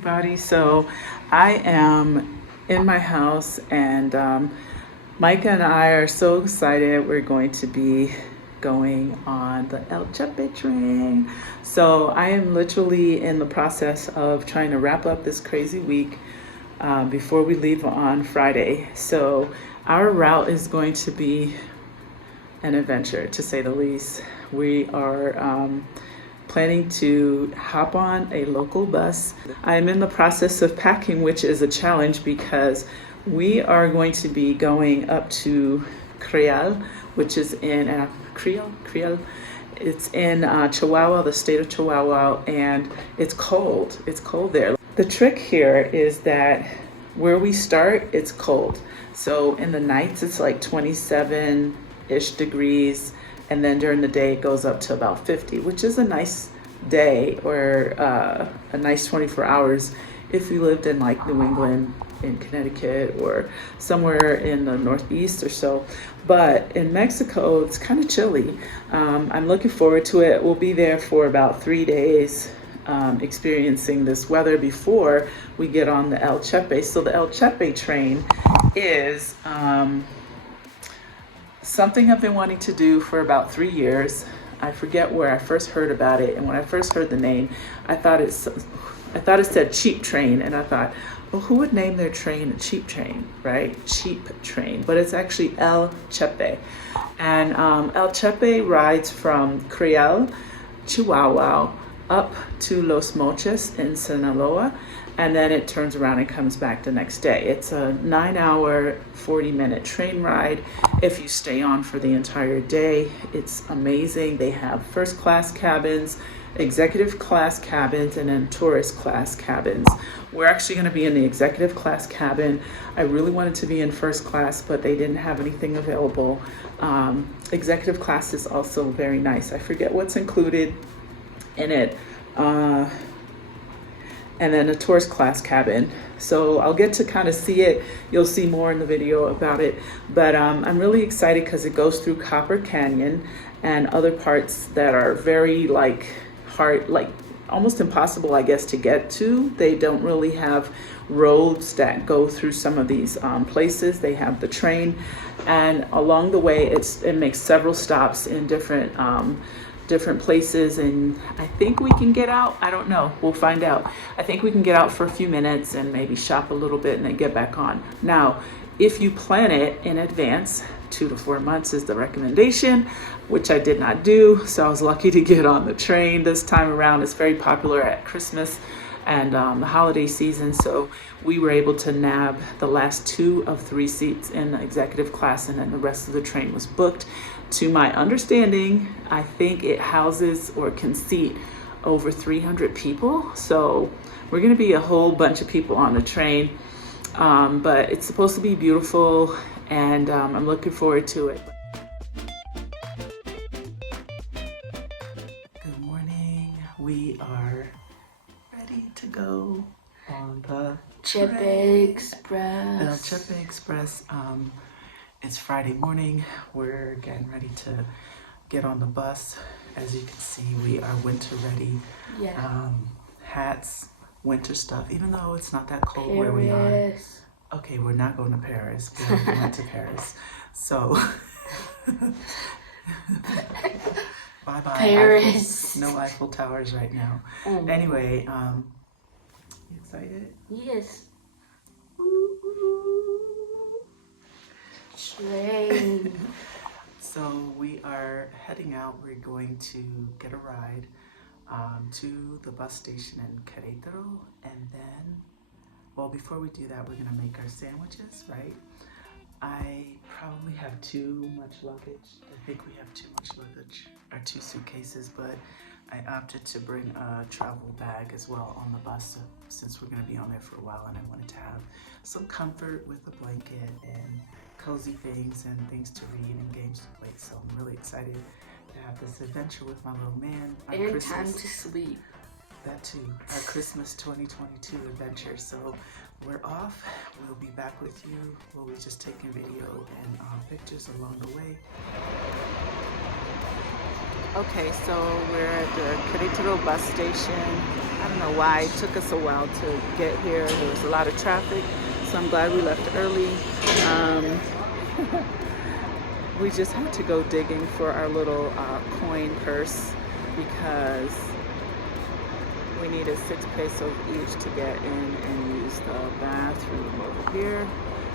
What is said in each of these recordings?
everybody. So I am in my house and Micah and I are so excited. We're going to be going on the El Chepe Train. So I am literally in the process of trying to wrap up this crazy week before we leave on Friday. So our route is going to be an adventure, to say the least. We are planning to hop on a local bus. I'm in the process of packing, which is a challenge because we are going to be going up to Creel, which is in Creel. It's in Chihuahua, the state of Chihuahua, and it's cold. It's cold there. The trick here is that where we start, it's cold. So in the nights, it's like 27-ish degrees. And then during the day, it goes up to about 50, which is a nice day or a nice 24 hours if you lived in like New England, in Connecticut, or somewhere in the Northeast or so. But in Mexico, it's kind of chilly. I'm looking forward to it. We'll be there for about 3 days experiencing this weather before we get on the El Chepe. So the El Chepe train is something I've been wanting to do for about 3 years. I forget where I first heard about it, and when I first heard the name, I thought it said cheap train, and I thought, well, who would name their train a cheap train, right? Cheap train, but it's actually El Chepe, and El Chepe rides from Creel, Chihuahua, up to Los Mochis in Sinaloa, and then it turns around and comes back the next day. It's a 9-hour, 40-minute train ride. If you stay on for the entire day, it's amazing. They have first class cabins, executive class cabins, and then tourist class cabins. We're actually going to be in the executive class cabin. I really wanted to be in first class, but they didn't have anything available. Executive class is also very nice. I forget what's included in it. And then a tourist class cabin. So I'll get to kind of see it. You'll see more in the video about it. But I'm really excited because it goes through Copper Canyon and other parts that are very hard, almost impossible, I guess, to get to. They don't really have roads that go through some of these places. They have the train, and along the way it makes several stops in different places, and I think we can get out. I don't know, we'll find out. I think we can get out for a few minutes and maybe shop a little bit and then get back on. Now, if you plan it in advance, 2 to 4 months is the recommendation, which I did not do, so I was lucky to get on the train this time around. It's very popular at Christmas and the holiday season, so we were able to nab the last 2 of 3 seats in the executive class, and then the rest of the train was booked. To my understanding, I think it houses or can seat over 300 people, so we're going to be a whole bunch of people on the train, but it's supposed to be beautiful, and I'm looking forward to it. Good morning. We are ready to go on the Chepe Express. The Chepe Express. It's Friday morning. We're getting ready to get on the bus. As you can see, we are winter ready. Yeah. Hats, winter stuff, even though it's not that cold where we are. Okay, we're not going to Paris. We haven't went to Paris. So, bye-bye. Paris. No Eiffel Towers right now. Anyway, you excited? Yes. Train. So we are heading out. We're going to get a ride to the bus station in Queretaro, and then, well, before we do that, we're gonna make our sandwiches, right? I probably have too much luggage. I think we have too much luggage, our 2 suitcases, but I opted to bring a travel bag as well on the bus, since we're gonna be on there for a while, and I wanted to have some comfort with a blanket and cozy things and things to read and games to play. So I'm really excited to have this adventure with my little man. And Christmas. Time to sleep. That too, our Christmas 2022 adventure. So we're off. We'll be back with you. We'll be just taking video and pictures along the way. Okay, so we're at the Queretaro Bus Station. I don't know why it took us a while to get here. There was a lot of traffic, so I'm glad we left early. We just had to go digging for our little coin purse because we needed 6 pesos each to get in and use the bathroom over here.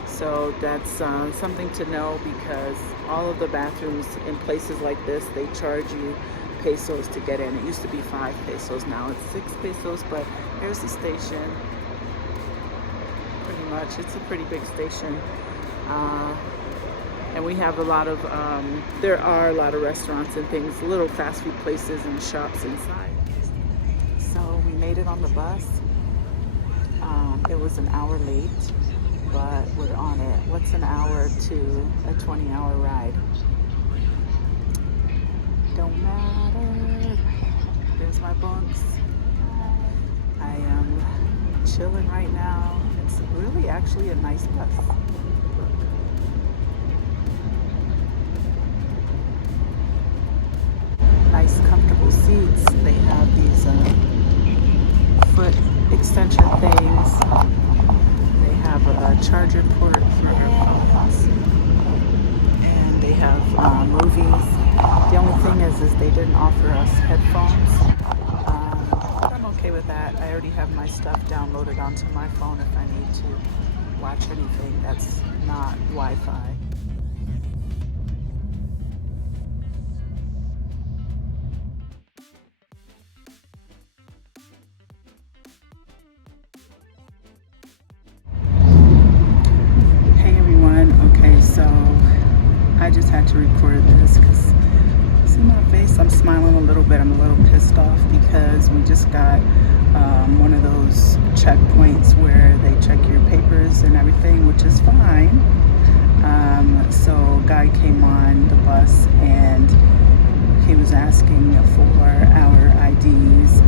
So that's something to know, because all of the bathrooms in places like this, they charge you pesos to get in. It used to be 5 pesos, now it's 6 pesos, but here's the station. Pretty much, it's a pretty big station. And we have a lot of, there are a lot of restaurants and things, little fast food places and shops inside. So we made it on the bus. It was an hour late, but we're on it. What's an hour to a 20-hour ride? Don't matter. There's my bunks. I am chilling right now. It's really actually a nice bus. Nice comfortable seats. They have these foot extension things. They have a charger port for your phones, and they have movies. The only thing is they didn't offer us headphones, but I'm okay with that. I already have my stuff downloaded onto my phone if I need to watch anything that's not Wi-Fi. I just had to record this because see my face, I'm smiling a little bit. I'm a little pissed off because we just got one of those checkpoints where they check your papers and everything, which is fine. So a guy came on the bus and he was asking for our IDs,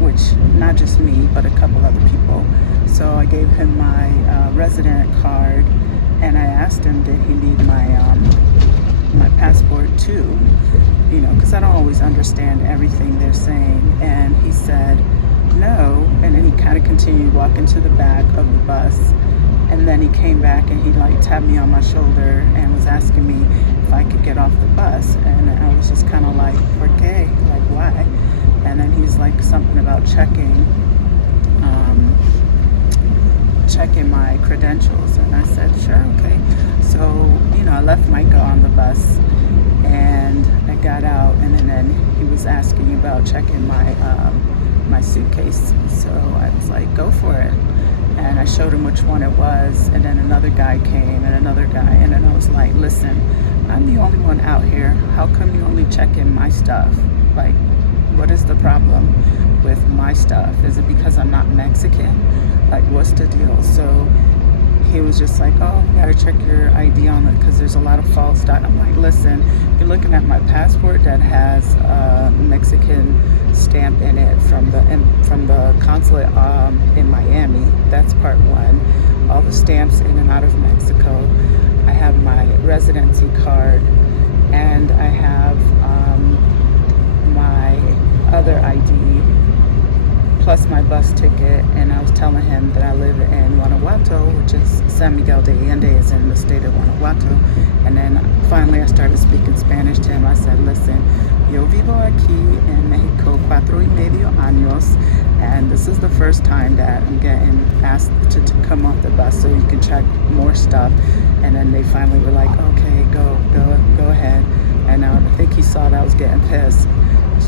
which not just me, but a couple other people. So I gave him my resident card, and I asked him, did he need my passport too? You know, because I don't always understand everything they're saying. And he said no, and then he kind of continued walking to the back of the bus, and then he came back and he like tapped me on my shoulder and was asking me if I could get off the bus, and I was just kind of like, okay, like why? And then he's like something about checking my credentials, and I said sure, okay. So you know, I left Micah on the bus and I got out, and then he was asking about checking my suitcase, so I was like, go for it. And I showed him which one it was, and then another guy came and another guy, and then I was like, listen, I'm the only one out here, how come you only checking my stuff? Like, what is the problem with my stuff? Is it because I'm not Mexican? Like, what's the deal? So he was just like, oh, you gotta check your ID on it because there's a lot of false stuff. I'm like, listen, you're looking at my passport that has a Mexican stamp in it from the consulate in Miami. That's part one. All the stamps in and out of Mexico. I have my residency card, and I have my other ID, plus my bus ticket. And I was telling him that I live in Guanajuato, which is San Miguel de Allende is in the state of Guanajuato. And then finally I started speaking Spanish to him. I said, listen, yo vivo aquí en Mexico 4.5 años, and this is the first time that I'm getting asked to come off the bus so you can check more stuff. And then they finally were like, okay, go ahead. And I think he saw that I was getting pissed.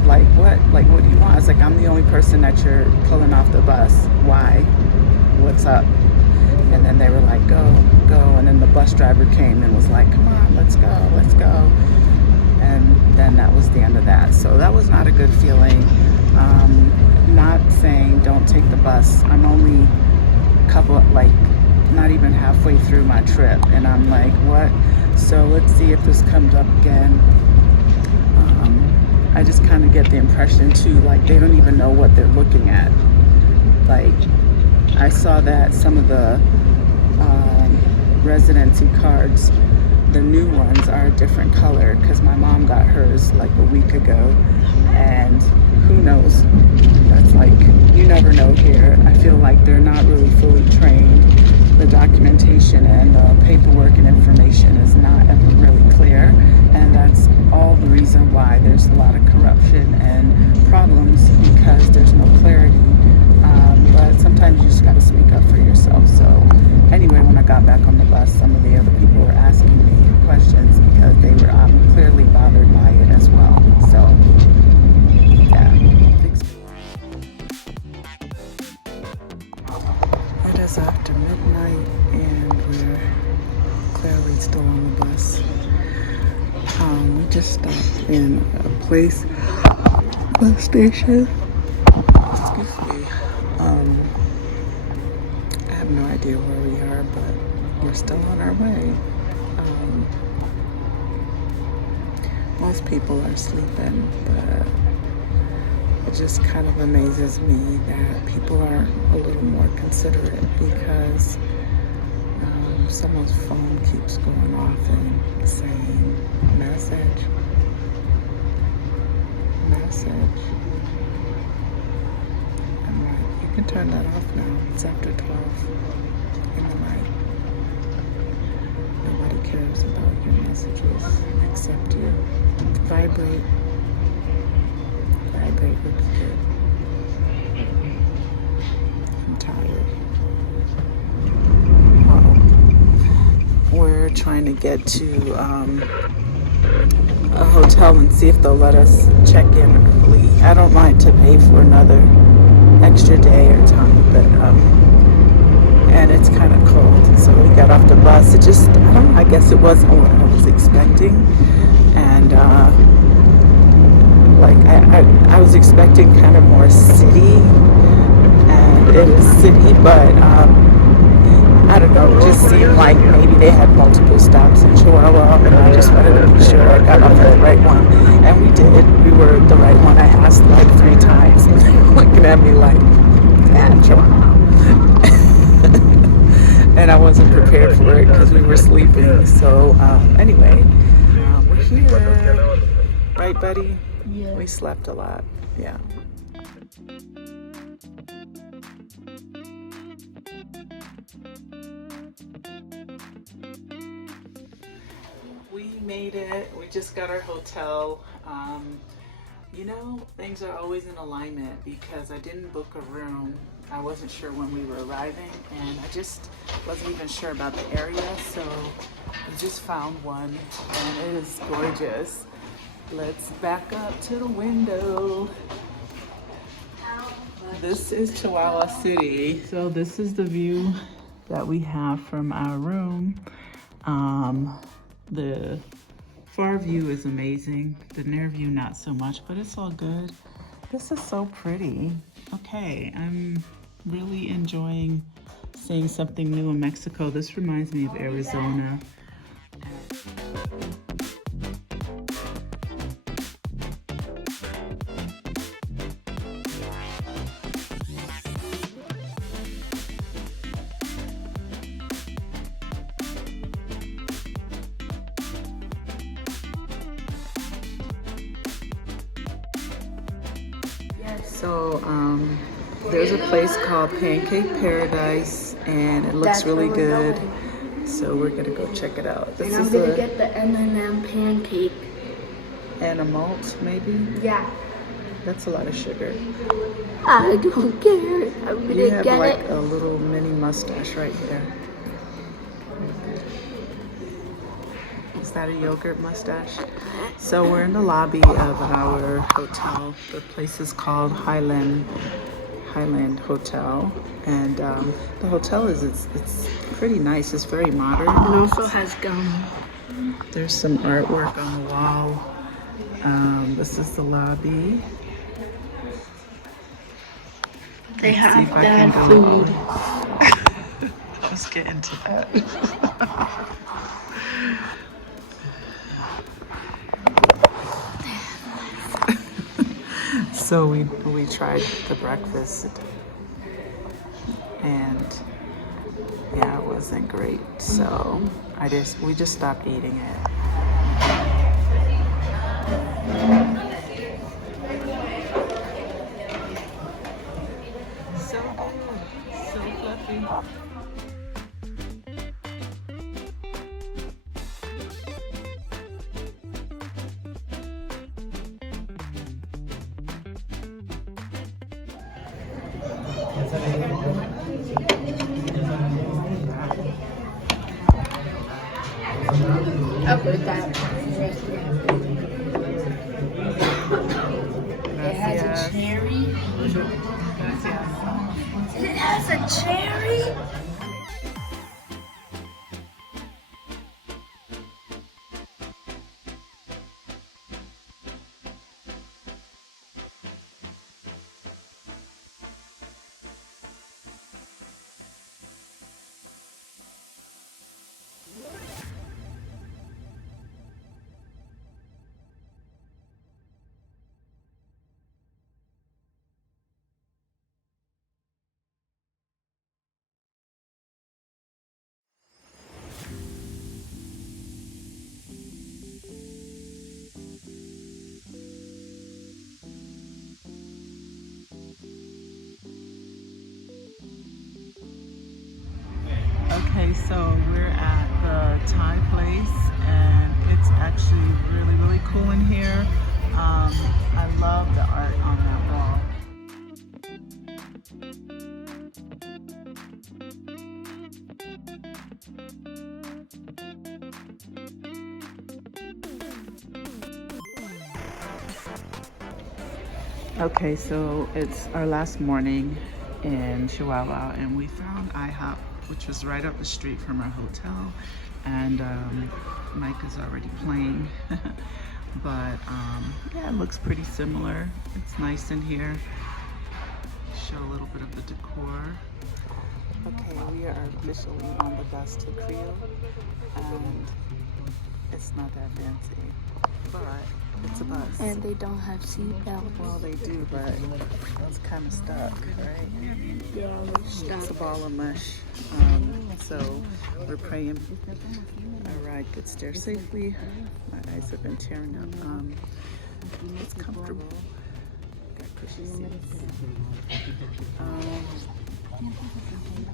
Like, what? Like, what do you want? I was like, I'm the only person that you're pulling off the bus. Why? What's up? And then they were like, go. And then the bus driver came and was like, come on, let's go. And then that was the end of that. So that was not a good feeling. Not saying don't take the bus. I'm only not even halfway through my trip. And I'm like, what? So let's see if this comes up again. I just kind of get the impression too, like they don't even know what they're looking at. Like, I saw that some of the residency cards, the new ones are a different color because my mom got hers like a week ago, and who knows, that's like, you know know here. I feel like they're not really fully trained. The documentation and the paperwork and information is not ever really clear, and that's all the reason why there's a lot of corruption and problems, because there's no clarity. But sometimes you just got to speak up for yourself. So anyway, when I got back on the bus, some of the other people were asking me questions because they were clearly bothered by it as well. So yeah. It is after midnight and we're clearly still on the bus. We just stopped in a place, bus station. Excuse me. I have no idea where we are, but we're still on our way. Most people are sleeping, but it just kind of amazes me that people are a little more considerate, because someone's phone keeps going off and saying message. I'm like, you can turn that off now. It's after 12 in the night. Nobody cares about your messages except you. Vibrate looks good. I'm tired. We're trying to get to a hotel and see if they'll let us check in early. I don't mind to pay for another extra day or time, but and it's kind of cold, so we got off the bus. It just, I don't know, I guess it wasn't what I was expecting, and like I was expecting kind of more city, and it is city, but I don't know, it just seemed like maybe they had multiple stops in Chihuahua, and I just wanted to be sure I got off at the right one, and we did. We were the right one. I asked like 3 times, and they were looking at me like, Chihuahua. And I wasn't prepared for it because we were sleeping. So anyway, we're here. Right, buddy? Yeah. We slept a lot. Yeah. We made it. We just got our hotel. You know, things are always in alignment because I didn't book a room. I wasn't sure when we were arriving, and I just wasn't even sure about the area, so we just found one, and it is gorgeous. Let's back up to the window. This is Chihuahua City. So this is the view that we have from our room. The far view is amazing. The near view, not so much, but it's all good. This is so pretty. Okay, I'm really enjoying seeing something new in Mexico. This reminds me of Arizona. So there's a place called Pancake Paradise, and it looks really good. So we're gonna go check it out. And I'm gonna get the M&M pancake. And a malt, maybe? Yeah. That's a lot of sugar. I don't care. I'm gonna You have get like it. a little mini mustache right there. Is that a yogurt mustache? So we're in the lobby of our hotel. The place is called Highland Hotel, and the hotel it's pretty nice. It's very modern. It also has gum. There's some artwork on the wall. This is the lobby. They Let's see have if I bad can food. go. Let's get into that. So we tried the breakfast, and yeah, it wasn't great. So we just stopped eating it. So I'll put that. It has a cherry. It has a cherry? Okay, so we're at the Thai place and it's actually really, really cool in here. I love the art on that wall. Okay, so it's our last morning in Chihuahua and we found IHOP, which was right up the street from our hotel, and Mike is already playing. But yeah, it looks pretty similar. It's nice in here. Show a little bit of the decor. Okay, we are officially on the bus to Creel, and it's not that fancy, but it's a bus. And they don't have seatbelts. Well, they do, but it's kind of stuck, right? Yeah, we're stuck. It's a ball of mush. So we're praying our ride gets there safely. My eyes have been tearing up. It's comfortable. Got cushy seats.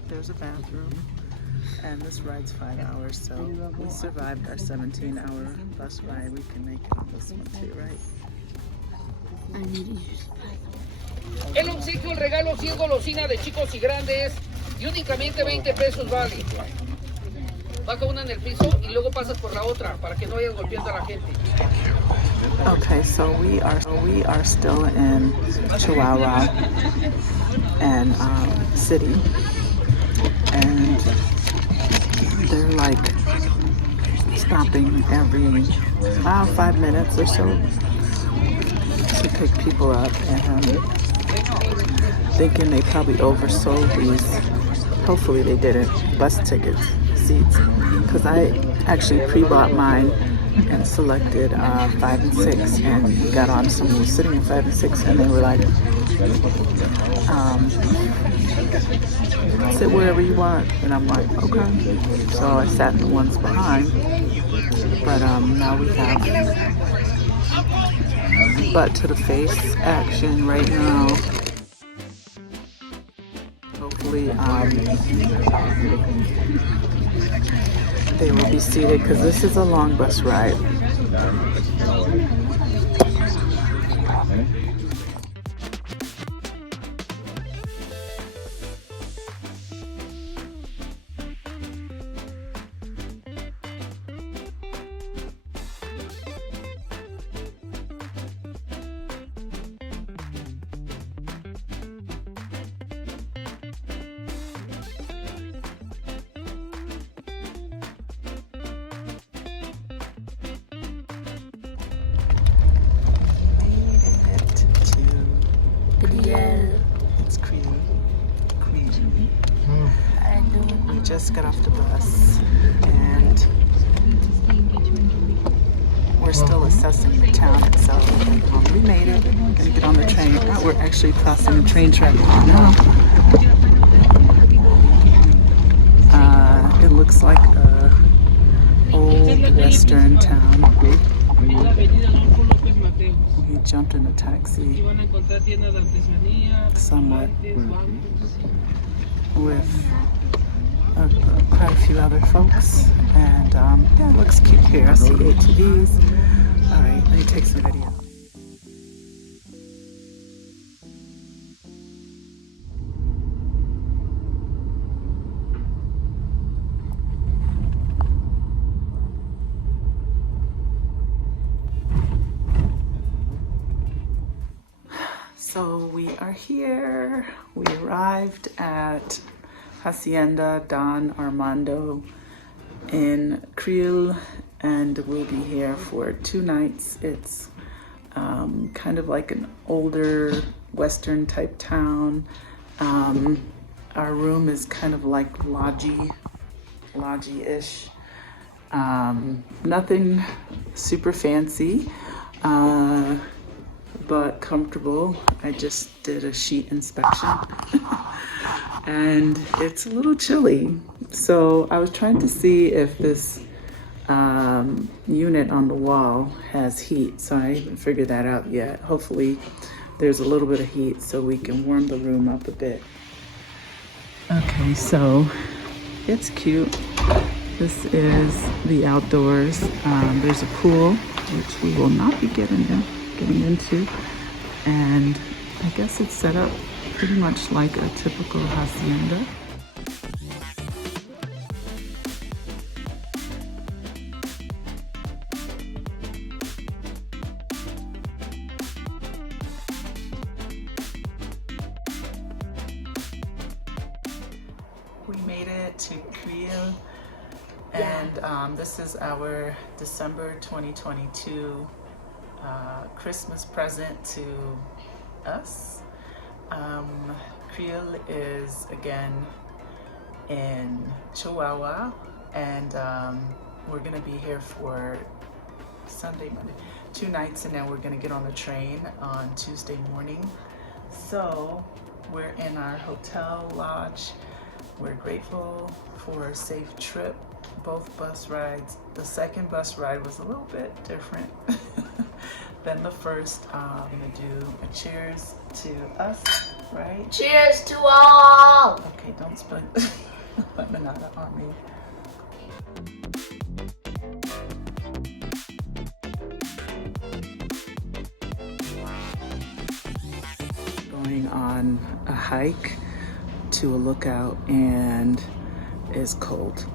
There's a bathroom. And this ride's 5 hours, so we survived our 17-hour bus ride. We can make it on this one too, right? I need to use El obsequio, el regalo, 100 golosinas de chicos y grandes y únicamente 20 pesos vale. Baja una en el piso y luego pasas por la otra para que no vayas golpeando a la gente. Okay, so we are still in Chihuahua and city, and they're like stopping every 5 minutes or so to pick people up, and thinking they probably oversold these, hopefully they didn't, bus tickets, seats, because I actually pre-bought mine and selected 5 and 6 and got on. Someone was sitting in 5 and 6 and they were like, sit wherever you want, and I'm like, okay. So I sat in the ones behind, but now we have butt to the face action right now. Hopefully they will be seated, because this is a long bus ride. It's Creel. We just got off the bus and we're still assessing the town itself. We made it. We're gonna get on the train. Now we're actually crossing the train track now. It looks like a old western town. We jumped in a taxi somewhat. with quite a few other folks, and yeah, it looks cute here. I see ATVs. All right, let me take some video. So we are here. We arrived at Hacienda Don Armando in Creel, and we'll be here for 2 nights. It's kind of like an older Western type town. Our room is kind of like lodgy-ish. Nothing super fancy, but comfortable. I just did a sheet inspection and it's a little chilly. So I was trying to see if this unit on the wall has heat. So I haven't figured that out yet. Hopefully there's a little bit of heat so we can warm the room up a bit. Okay, so it's cute. This is the outdoors. There's a pool, which we will not be getting into, and I guess it's set up pretty much like a typical hacienda. We made it to Creel, and this is our December 2022 Christmas present to us. Creel is again in Chihuahua, and we're gonna be here for Sunday, Monday, 2 nights, and then we're gonna get on the train on Tuesday morning. So we're in our hotel lodge. We're grateful for a safe trip. Both bus rides. The second bus ride was a little bit different than the first. I'm gonna do a cheers to us, right? Cheers to all! Okay, don't spill lemonade on me. Going on a hike to a lookout, and it's cold.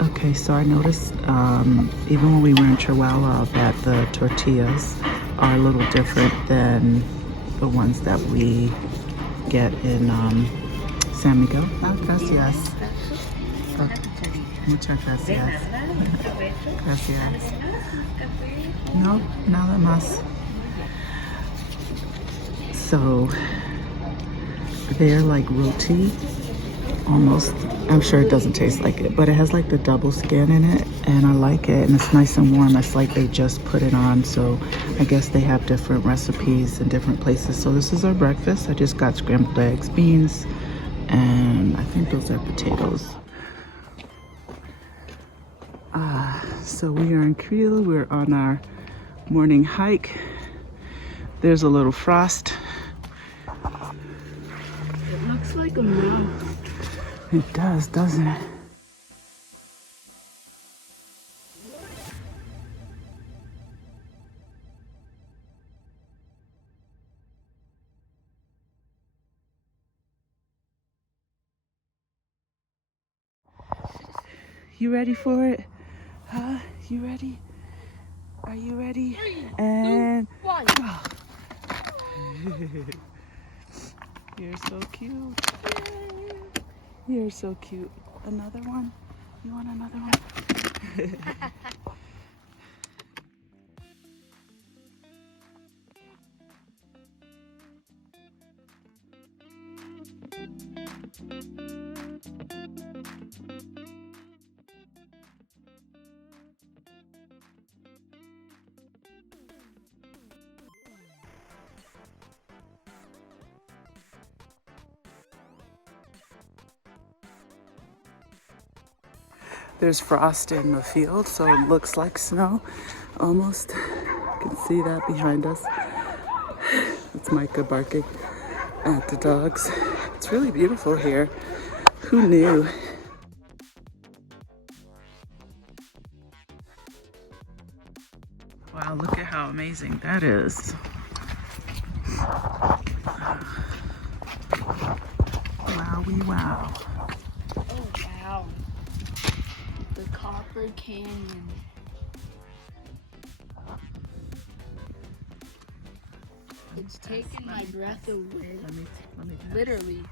Okay, so I noticed even when we were in Chihuahua that the tortillas are a little different than the ones that we get in San Miguel. Ah, gracias. Okay. Muchas gracias. Gracias. No, nada más. So they're like roti, almost. I'm sure it doesn't taste like it, but it has like the double skin in it, and I like it, and it's nice and warm. It's like they just put it on, so I guess they have different recipes in different places. So this is our breakfast. I just got scrambled eggs, beans, and I think those are potatoes. So we are in Creel. We're on our morning hike. There's a little frost. It looks like a mouse. It does, doesn't it? You ready for it? Huh? You ready? Are you ready? 3, and 2, 1. You're so cute. You're so cute. Another one? You want another one? There's frost in the field, so it looks like snow, almost. You can see that behind us. It's Micah barking at the dogs. It's really beautiful here. Who knew? Wow, look at how amazing that is. Wowie wow. Oh wow. The Copper Canyon. It's taken my breath away. Let me Literally.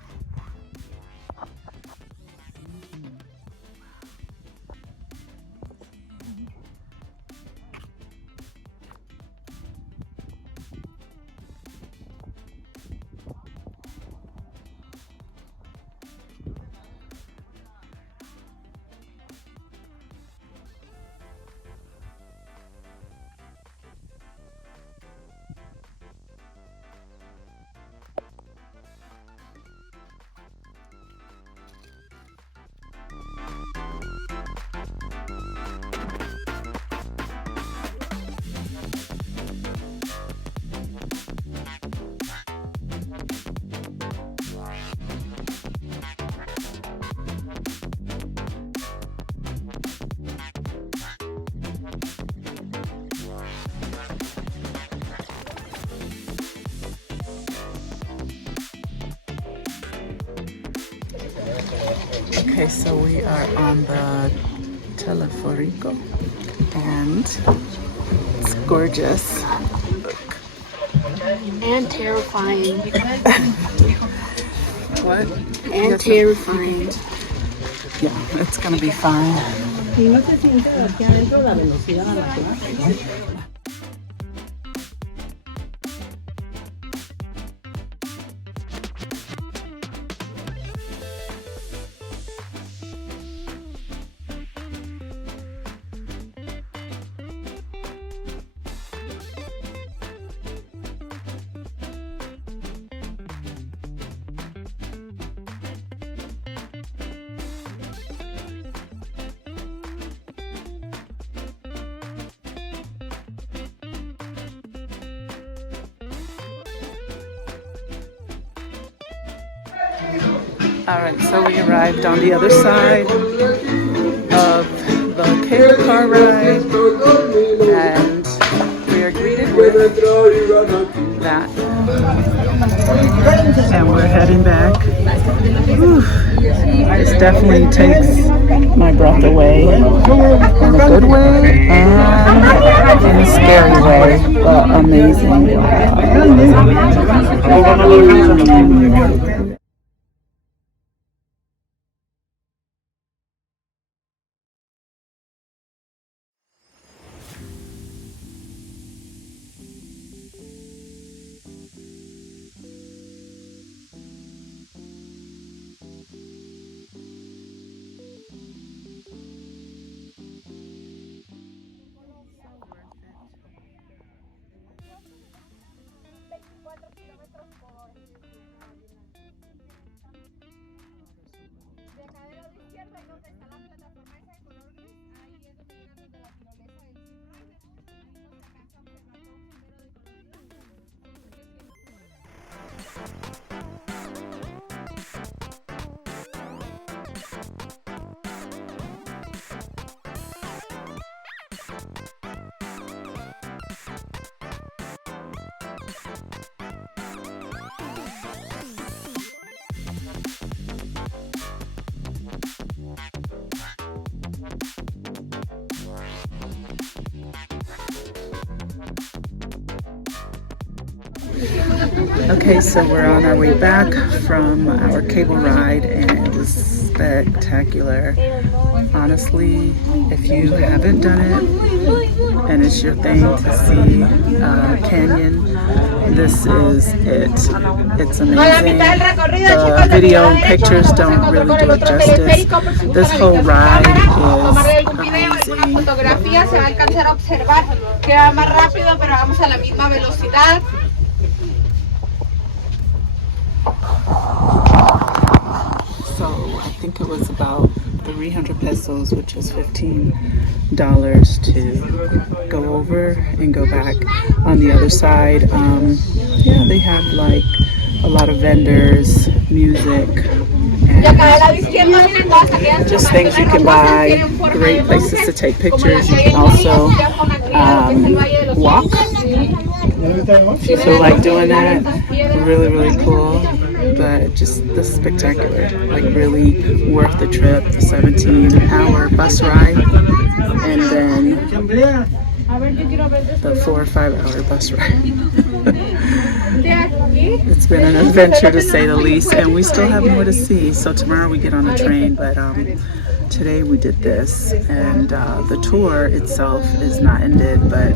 Okay, so we are on the Teleferico and it's gorgeous. And terrifying. What? And terrifying. Yeah, it's gonna be fine. All right, so we arrived on the other side of the cable car ride, and we are greeted with that. And we're heading back. Whew. This definitely takes my breath away in a good way and in a scary way, but amazing. Okay, so we're on our way back from our cable ride, and it was spectacular. Honestly, if you haven't done it and it's your thing to see canyon, this is it. It's amazing. The video and pictures don't really do it justice. This whole ride is amazing. Fotografía se va a alcanzar a observar que va más rápido, pero vamos a la misma velocidad. So I think it was about 300 pesos, which is $15 to go over and go back on the other side. Yeah, they have like a lot of vendors, music, Y acá del lado izquierdo miren todas aquellas just chamas things you can buy, tienen forma de great places dulce, to take como las pictures. que You hay can en also ya con la cría, lo que es el Valle de los walk Cisnes. if you feel like doing that. Really, really cool, but just this spectacular, like really worth the trip. The 17-hour bus ride, and then the 4 or 5 hour bus ride. It's been an adventure to say the least, and we still have more to see. So tomorrow we get on a train, but today we did this, and the tour itself is not ended, but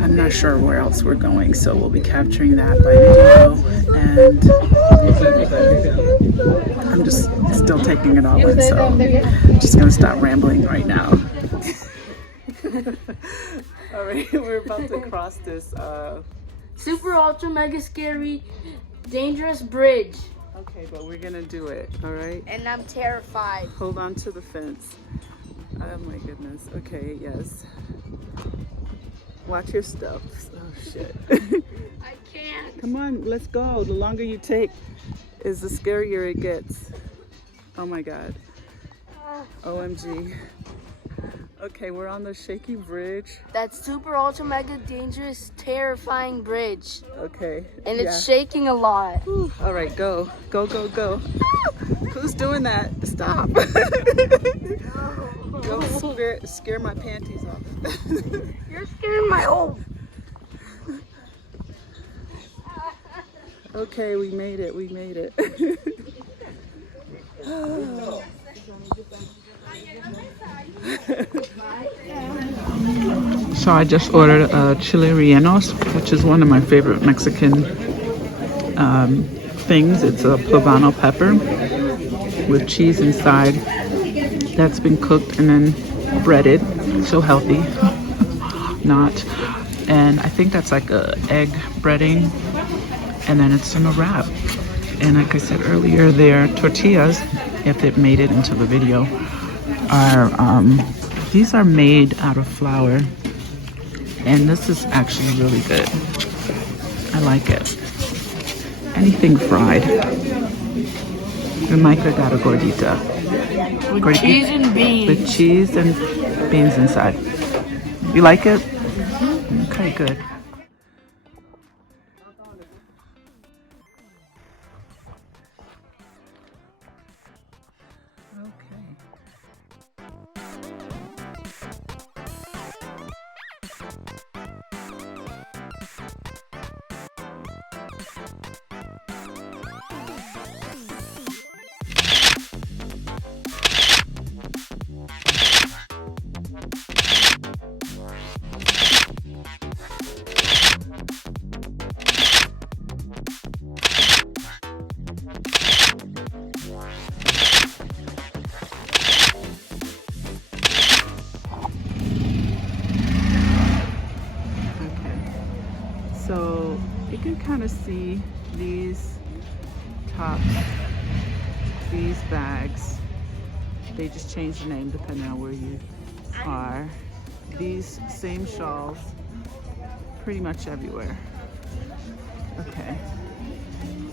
I'm not sure where else we're going, so we'll be capturing that by video, and I'm just still taking it all in, so I'm just gonna stop rambling right now. All right, we're about to cross this Super ultra mega scary dangerous bridge. okay, but we're gonna do it, all right? And I'm terrified. Hold on to the fence. Oh my goodness. Okay, yes. Watch your steps. Oh shit. I can't. Come on, let's go. The longer you take is the scarier it gets. Oh my god. OMG. Okay, we're on the shaky bridge. That's super ultra mega dangerous terrifying bridge. Okay. And it's shaking a lot. Whew. All right, go. Go, go, go. Who's doing that? Stop. Go scare my panties off. You're scaring my old. Okay, we made it. We made it. So I just ordered chile rellenos, which is one of my favorite Mexican things. It's a poblano pepper with cheese inside that's been cooked and then breaded. So healthy. Not. And I think that's like a egg breading, and then it's in a wrap. And like I said earlier, their tortillas, if it made it into the video, are these are made out of flour, and this is actually really good. I like it. Anything fried. And Micah got a gordita. With cheese and beans. With cheese and beans inside. You like it? Okay, good. So you can kind of see these tops, these bags. They just change the name depending on where you are. These same shawls, pretty much everywhere. Okay,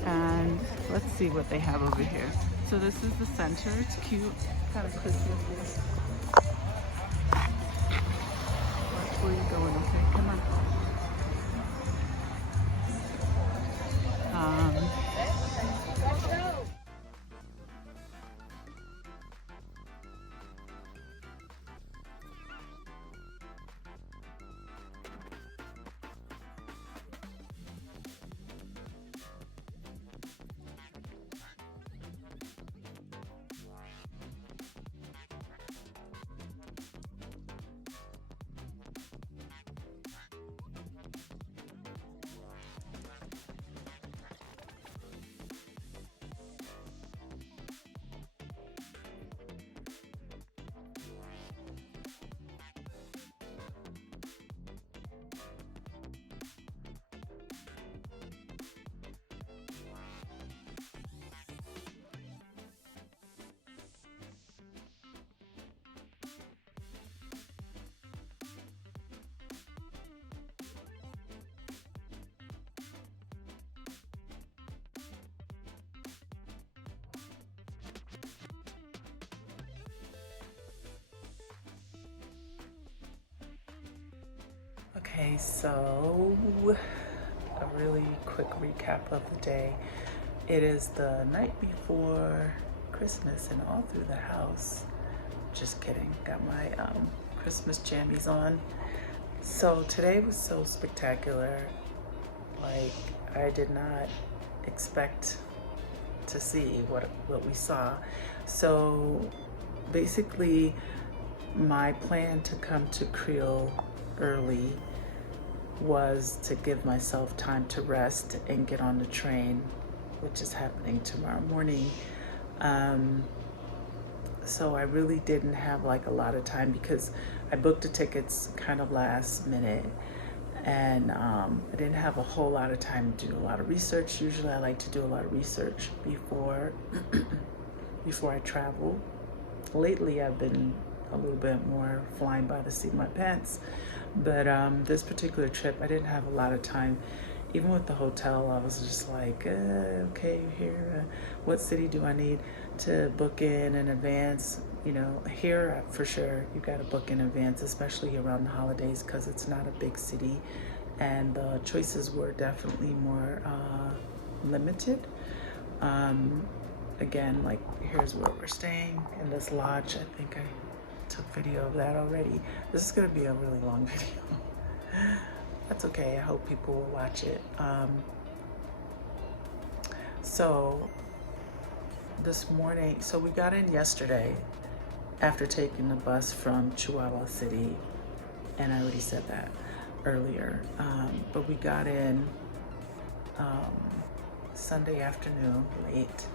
and let's see what they have over here. So this is the center. It's cute, kind of Christmas. Watch where you're going. Okay, come on. Okay, so a really quick recap of the day. It is the night before Christmas and all through the house. Just kidding, got my Christmas jammies on. So today was so spectacular. Like, I did not expect to see what we saw. So basically, my plan to come to Creel early was to give myself time to rest and get on the train, which is happening tomorrow morning. So I really didn't have like a lot of time because I booked the tickets kind of last minute, and I didn't have a whole lot of time to do a lot of research. Usually I like to do a lot of research before before I travel. Lately I've been a little bit more flying by the seat of my pants, but this particular trip I didn't have a lot of time. Even with the hotel, I was just like, okay, here, what city do I need to book in advance? You know, here for sure you got to book in advance, especially around the holidays, because it's not a big city and the choices were definitely more limited. Again, like, here's where we're staying in this lodge. I think I took video of that already. This is gonna be a really long video. That's okay, I hope people will watch it. So this morning, so we got in yesterday after taking the bus from Chihuahua City, and I already said that earlier, but we got in Sunday afternoon late,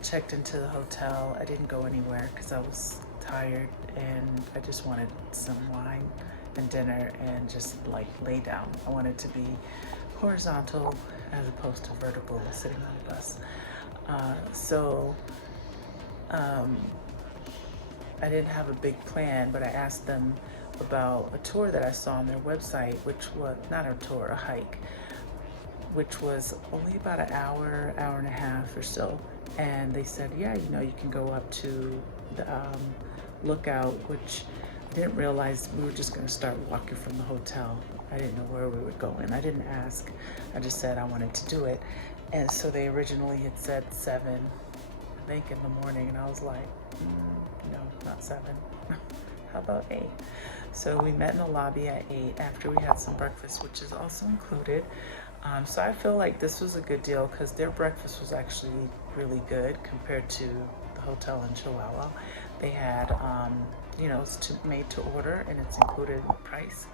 checked into the hotel. I didn't go anywhere because I was tired and I just wanted some wine and dinner and just like lay down. I wanted to be horizontal as opposed to vertical sitting on the bus. I didn't have a big plan, but I asked them about a tour that I saw on their website, which was not a tour, a hike, which was only about an hour, hour and a half or so. And they said, yeah, you know, you can go up to the lookout, which I didn't realize we were just going to start walking from the hotel. I didn't know where we were going. I didn't ask. I just said I wanted to do it. And so they originally had said 7, I think, in the morning. And I was like, no, not 7. How about 8? So we met in the lobby at 8 after we had some breakfast, which is also included. So I feel like this was a good deal because their breakfast was actually really good compared to the hotel in Chihuahua. They had, you know, it's made to order and it's included in the price.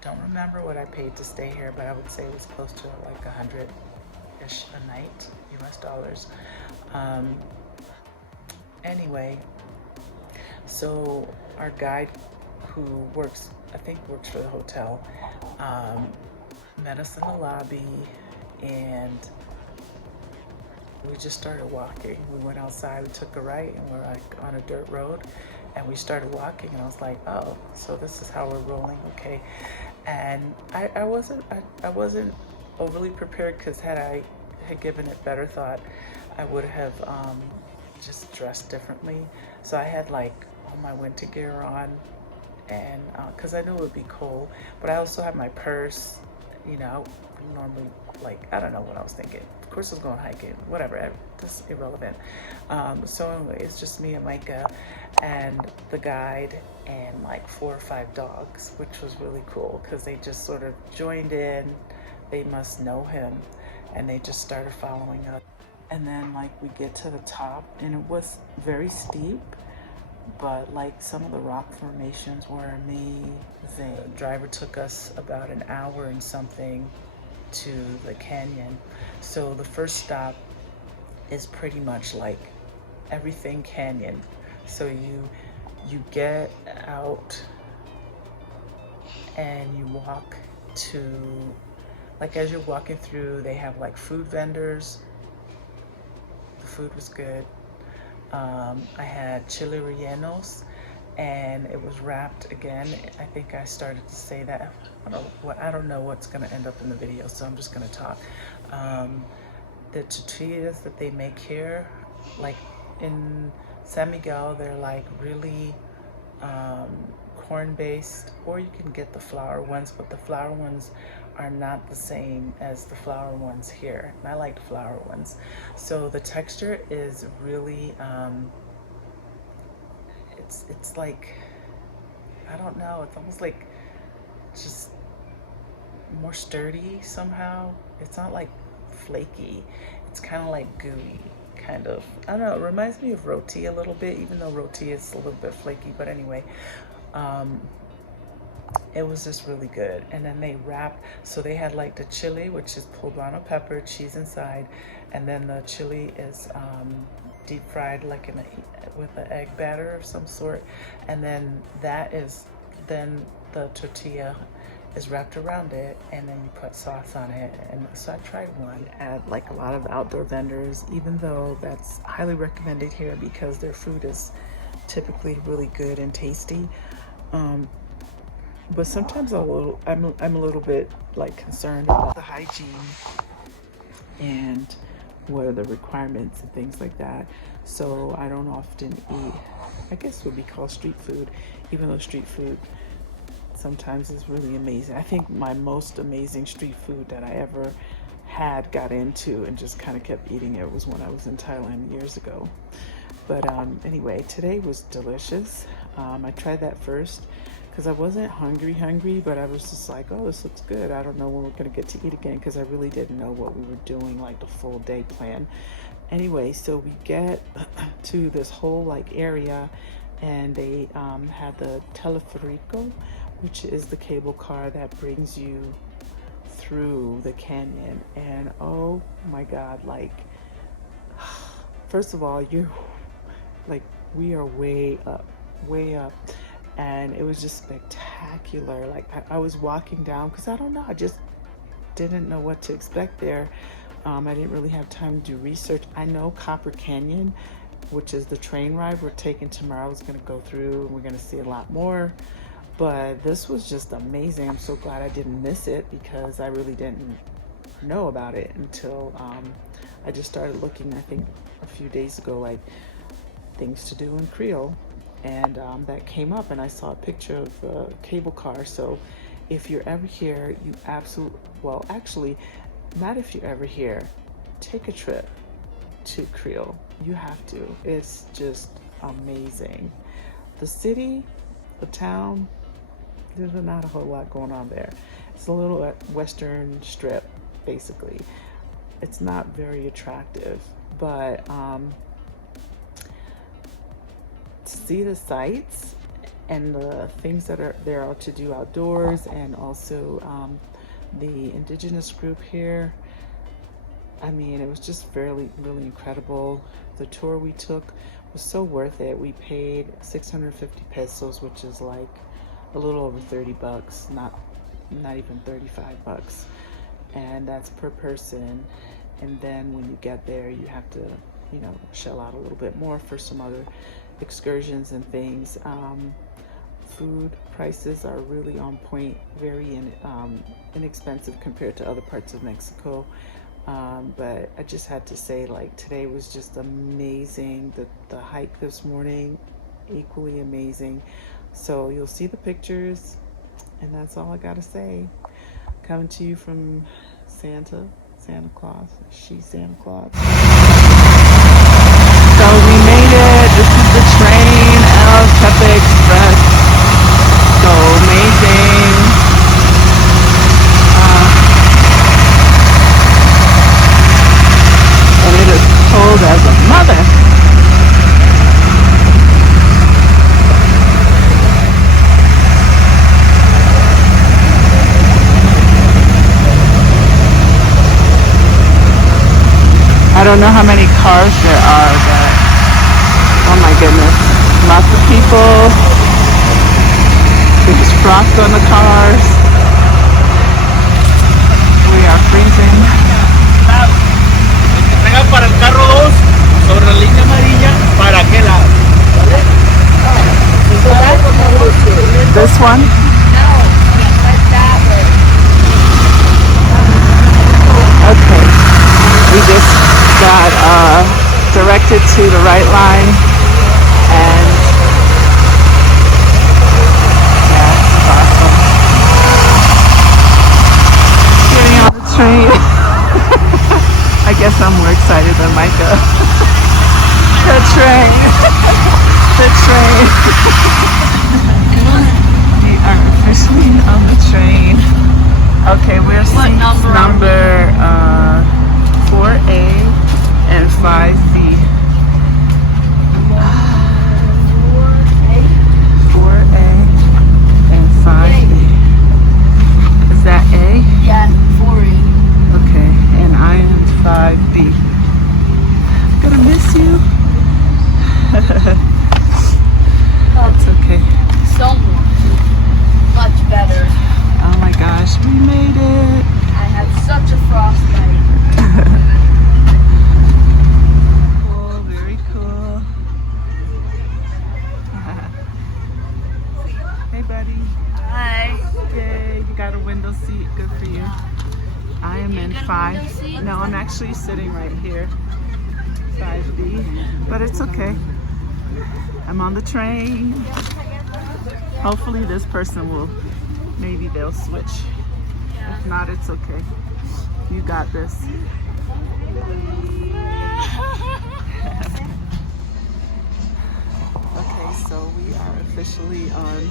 Don't remember what I paid to stay here, but I would say it was close to like $100-ish a night, US dollars. Anyway, so our guide who works, I think works for the hotel, met us in the lobby and we just started walking. We went outside, we took a right, and we're like on a dirt road, and we started walking, and I was like, oh, so this is how we're rolling, okay. And I wasn't overly prepared, because had I had given it better thought, I would have just dressed differently. So I had like all my winter gear on, and because I knew it would be cold, but I also had my purse. You know, normally, like, I don't know what I was thinking. Of course I was going hiking, whatever, that's irrelevant. So anyway, it's just me and Micah and the guide and like 4 or 5 dogs, which was really cool because they just sort of joined in. They must know him and they just started following us. And then like we get to the top and it was very steep, but like some of the rock formations were amazing. The driver took us about an hour and something to the canyon. So the first stop is pretty much like everything canyon. So you get out and you walk to, like, as you're walking through, they have like food vendors. The food was good. I had chili rellenos, and it was wrapped again. I think I started to say that. I don't know what's going to end up in the video, so I'm just going to talk. The tortillas that they make here, like in San Miguel, they're like really corn-based, or you can get the flour ones, but the flour ones are not the same as the flour ones here. And I like the flour ones. So the texture is really, it's like, I don't know, it's almost like just more sturdy somehow. It's not like flaky. It's kind of like gooey, kind of. I don't know, it reminds me of roti a little bit, even though roti is a little bit flaky. But anyway, it was just really good. And then they wrapped, so they had like the chili, which is poblano pepper, cheese inside, and then the chili is deep fried like in with an egg batter of some sort, and then then the tortilla is wrapped around it, and then you put sauce on it. And so I tried one at like a lot of outdoor vendors, even though that's highly recommended here because their food is typically really good and tasty. But sometimes I'm a little bit like concerned about the hygiene and what are the requirements and things like that. So I don't often eat, I guess would be called street food, even though street food sometimes is really amazing. I think my most amazing street food that I ever got into and just kind of kept eating it was when I was in Thailand years ago. But anyway, today was delicious. I tried that first because I wasn't hungry, but I was just like, oh, this looks good. I don't know when we're gonna get to eat again, because I really didn't know what we were doing, like the full day plan. Anyway, so we get to this whole like area, and they had the teleferico, which is the cable car that brings you through the canyon. And oh my God, like, first of all, we are way up, and it was just spectacular. Like I was walking down because I don't know, I just didn't know what to expect there. I didn't really have time to do research. I know Copper Canyon, which is the train ride we're taking tomorrow, I was going to go through, and we're going to see a lot more. But this was just amazing. I'm so glad I didn't miss it, because I really didn't know about it until I just started looking, I think a few days ago, like things to do in Creel, and that came up, and I saw a picture of the cable car. So if you're ever here, you actually, not if you're ever here, take a trip to Creel. You have to. It's just amazing. The city, the town, there's not a whole lot going on there. It's a little western strip, basically. It's not very attractive, but to see the sights and the things that are there to do outdoors, and also the indigenous group here, I mean, it was just really incredible. The tour we took was so worth it. We paid 650 pesos, which is like a little over 30 bucks, not even 35 bucks. And that's per person. And then when you get there, you have to, shell out a little bit more for some other excursions and things. Food prices are really on point, very inexpensive compared to other parts of Mexico. But I just had to say, like, today was just amazing. The hike this morning, equally amazing. So you'll see the pictures, and that's all I gotta say. Coming to you from Santa Claus. She's Santa Claus. So we made it. This is the train, El Chepe Express. So amazing. And it is cold as a mother. I don't know how many cars there are, but oh my goodness, lots of people. There's frost on the cars. We are freezing. Venga para el carro 2 sobre la línea amarilla, ¿para qué lado? This one? Okay. We just got directed to the right line, and train. I guess I'm more excited than Micah. The train. The train. We are officially on the train. Okay, we're seat number 4A and 5B. 4A and 5B. Is that A? Yeah, 4A. Okay, and I am 5B. I'm gonna miss you. It's okay. So much better. Oh my gosh, we made it. I had such a frostbite. Cool, very cool. Hey buddy. Hi. Yay, you got a window seat. Good for you. I am in 5. No, I'm actually sitting right here. 5B. But it's okay. I'm on the train. Hopefully this person will, maybe they'll switch. If not, it's okay. You got this. Okay, so we are officially on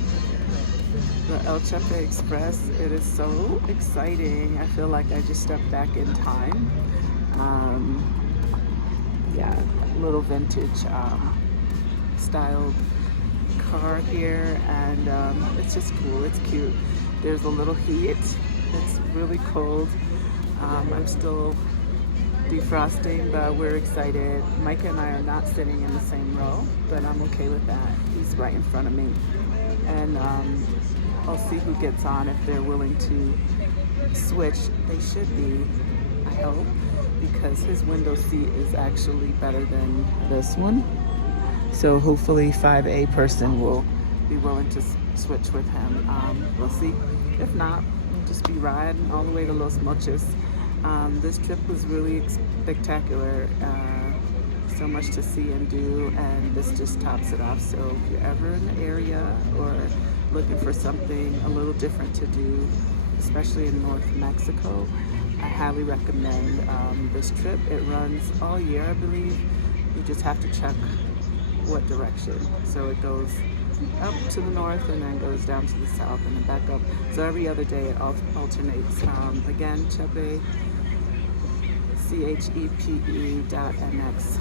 the El Chepe Express. It is so exciting. I feel like I just stepped back in time. Yeah, little vintage styled car here, and it's just cool. It's cute. There's a little heat. It's really cold. I'm still defrosting, but we're excited. Micah and I are not sitting in the same row, but I'm okay with that. He's right in front of me, and I'll see who gets on if they're willing to switch. They should be, I hope, because his window seat is actually better than this one. So hopefully 5A person will be willing to switch with him. We'll see. If not, we'll just be riding all the way to Los Mochis. This trip was really spectacular. So much to see and do, and this just tops it off. So if you're ever in the area or looking for something a little different to do, especially in North Mexico, I highly recommend this trip. It runs all year, I believe. You just have to check what direction. So it goes up to the north and then goes down to the south and then back up. So every other day it alternates. Again, Chepe, CHEPE.MX.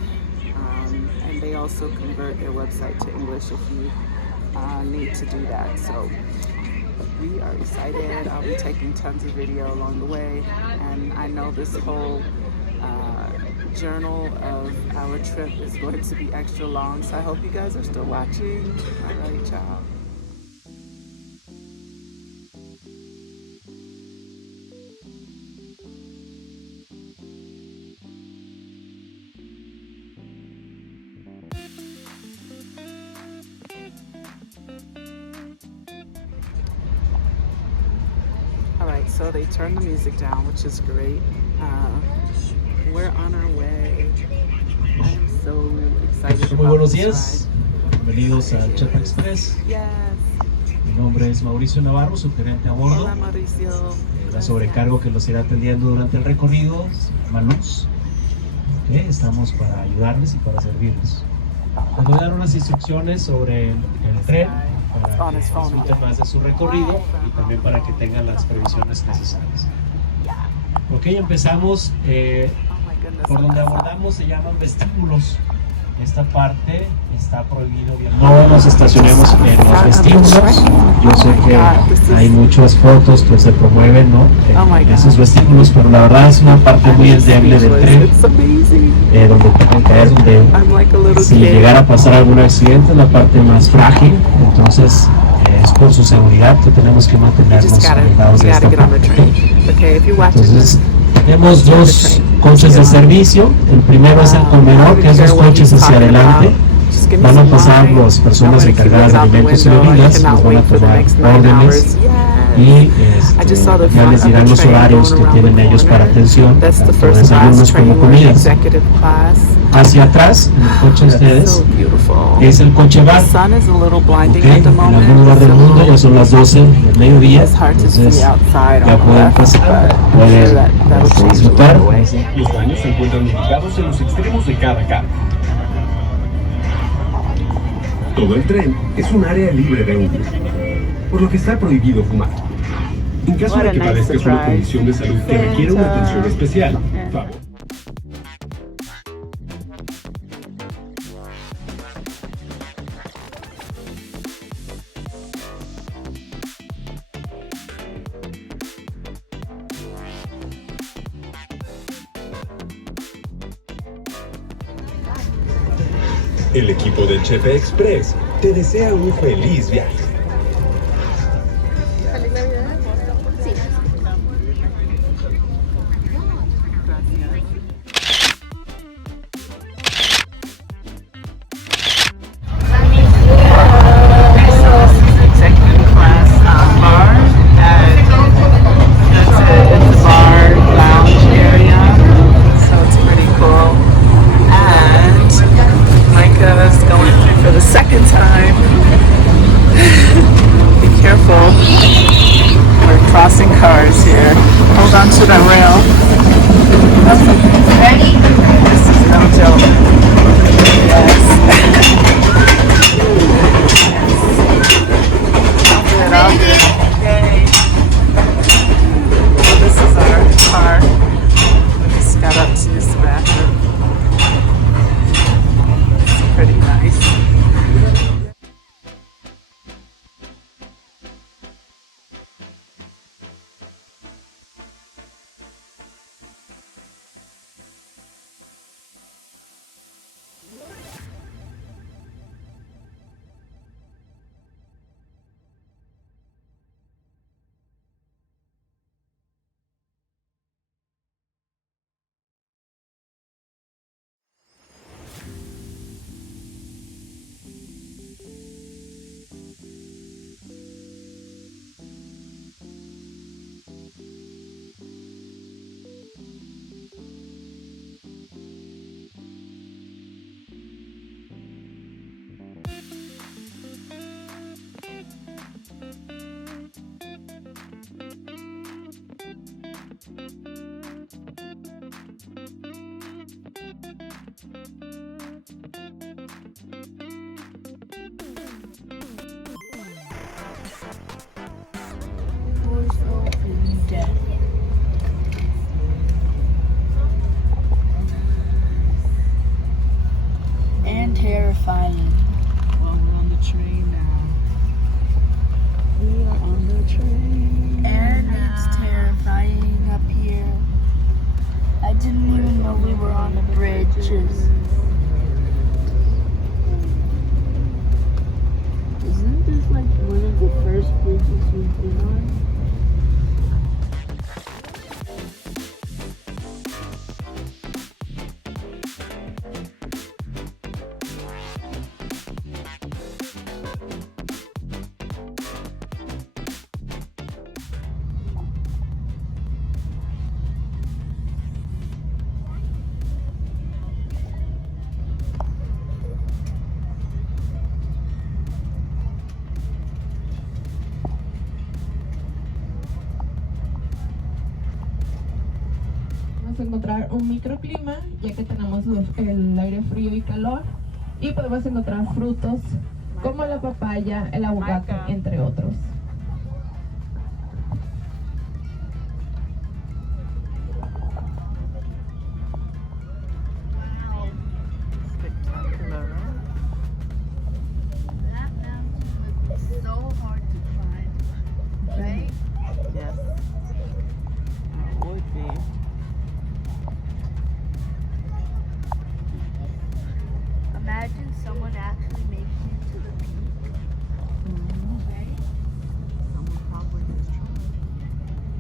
And they also convert their website to English if you need to do that. So we are excited. I'll be taking tons of video along the way, and I know this whole journal of our trip is going to be extra long, so I hope you guys are still watching. All right, y'all. Alright, so they turned the music down, which is great. We're on our way. I'm so excited. Muy buenos días, bienvenidos al Chepe Express. Yes. Mi nombre es Mauricio Navarro, su gerente a bordo. Hola, Mauricio. La sobrecargo que los irá atendiendo durante el recorrido se llama Luz. Okay, estamos para ayudarles y para servirles. Les voy a dar unas instrucciones sobre el tren para que disfruten más de su recorrido y también para que tengan las previsiones necesarias. Ok, empezamos. Por donde abordamos se llaman vestíbulos. Esta parte está prohibido. No nos estacionemos en los vestíbulos. Yo sé que hay muchas fotos que se promueven, ¿no? En esos vestíbulos, pero la verdad es una parte muy endeble del tren, donde pueden caer, donde si llegara a pasar algún accidente es la parte más frágil. Entonces es por su seguridad que tenemos que mantenernos alejados de esta parte. Entonces tenemos dos coches de servicio. El primero es el comedor, que es dos coches hacia adelante. Van a pasar las personas encargadas de alimentos y bebidas, nos van a tomar órdenes y ya les dirán los horarios que tienen ellos para atención, tanto desayunos como comidas. hacia atrás, en el coche de ustedes, So beautiful. es el coche The bar. sun is a little blinding Okay, at the en moment. algún lugar del mundo ya son las 12 del mediodía, It's hard to see entonces outside ya on the pueden left, pasar, but I'm pueden sure that'll change disfrutar. right away. Los baños se encuentran ubicados en los extremos de cada carro. Todo el tren es un área libre de humo, por lo que está prohibido fumar. En caso What de a que nice padezcas una surprise. condición de salud que requiere una atención especial, Yeah. favor. El equipo del Chepe Express te desea un feliz viaje. Executive class bar it's a bar lounge area, so it's pretty cool. And Micah is going through for the second time. Be careful. We're crossing cars here. Hold on to the rail. Ready? This is no joke. Yes. Get up. Yay. This is our car. We just got up to use the bathroom. It's pretty nice. And terrifying. Well, we're on the train now. We are on the train. And it's terrifying up here. I didn't even know we were on the bridges. Isn't this like one of the first bridges we've been on? Vamos a encontrar un microclima, ya que tenemos el aire frío y calor, y podemos encontrar frutos como la papaya, el aguacate, entre otros. Spectacular, right? That mountain was so hard to climb, right? Yes. It would be. Imagine someone actually making it to the peak, right? Someone probably has tried.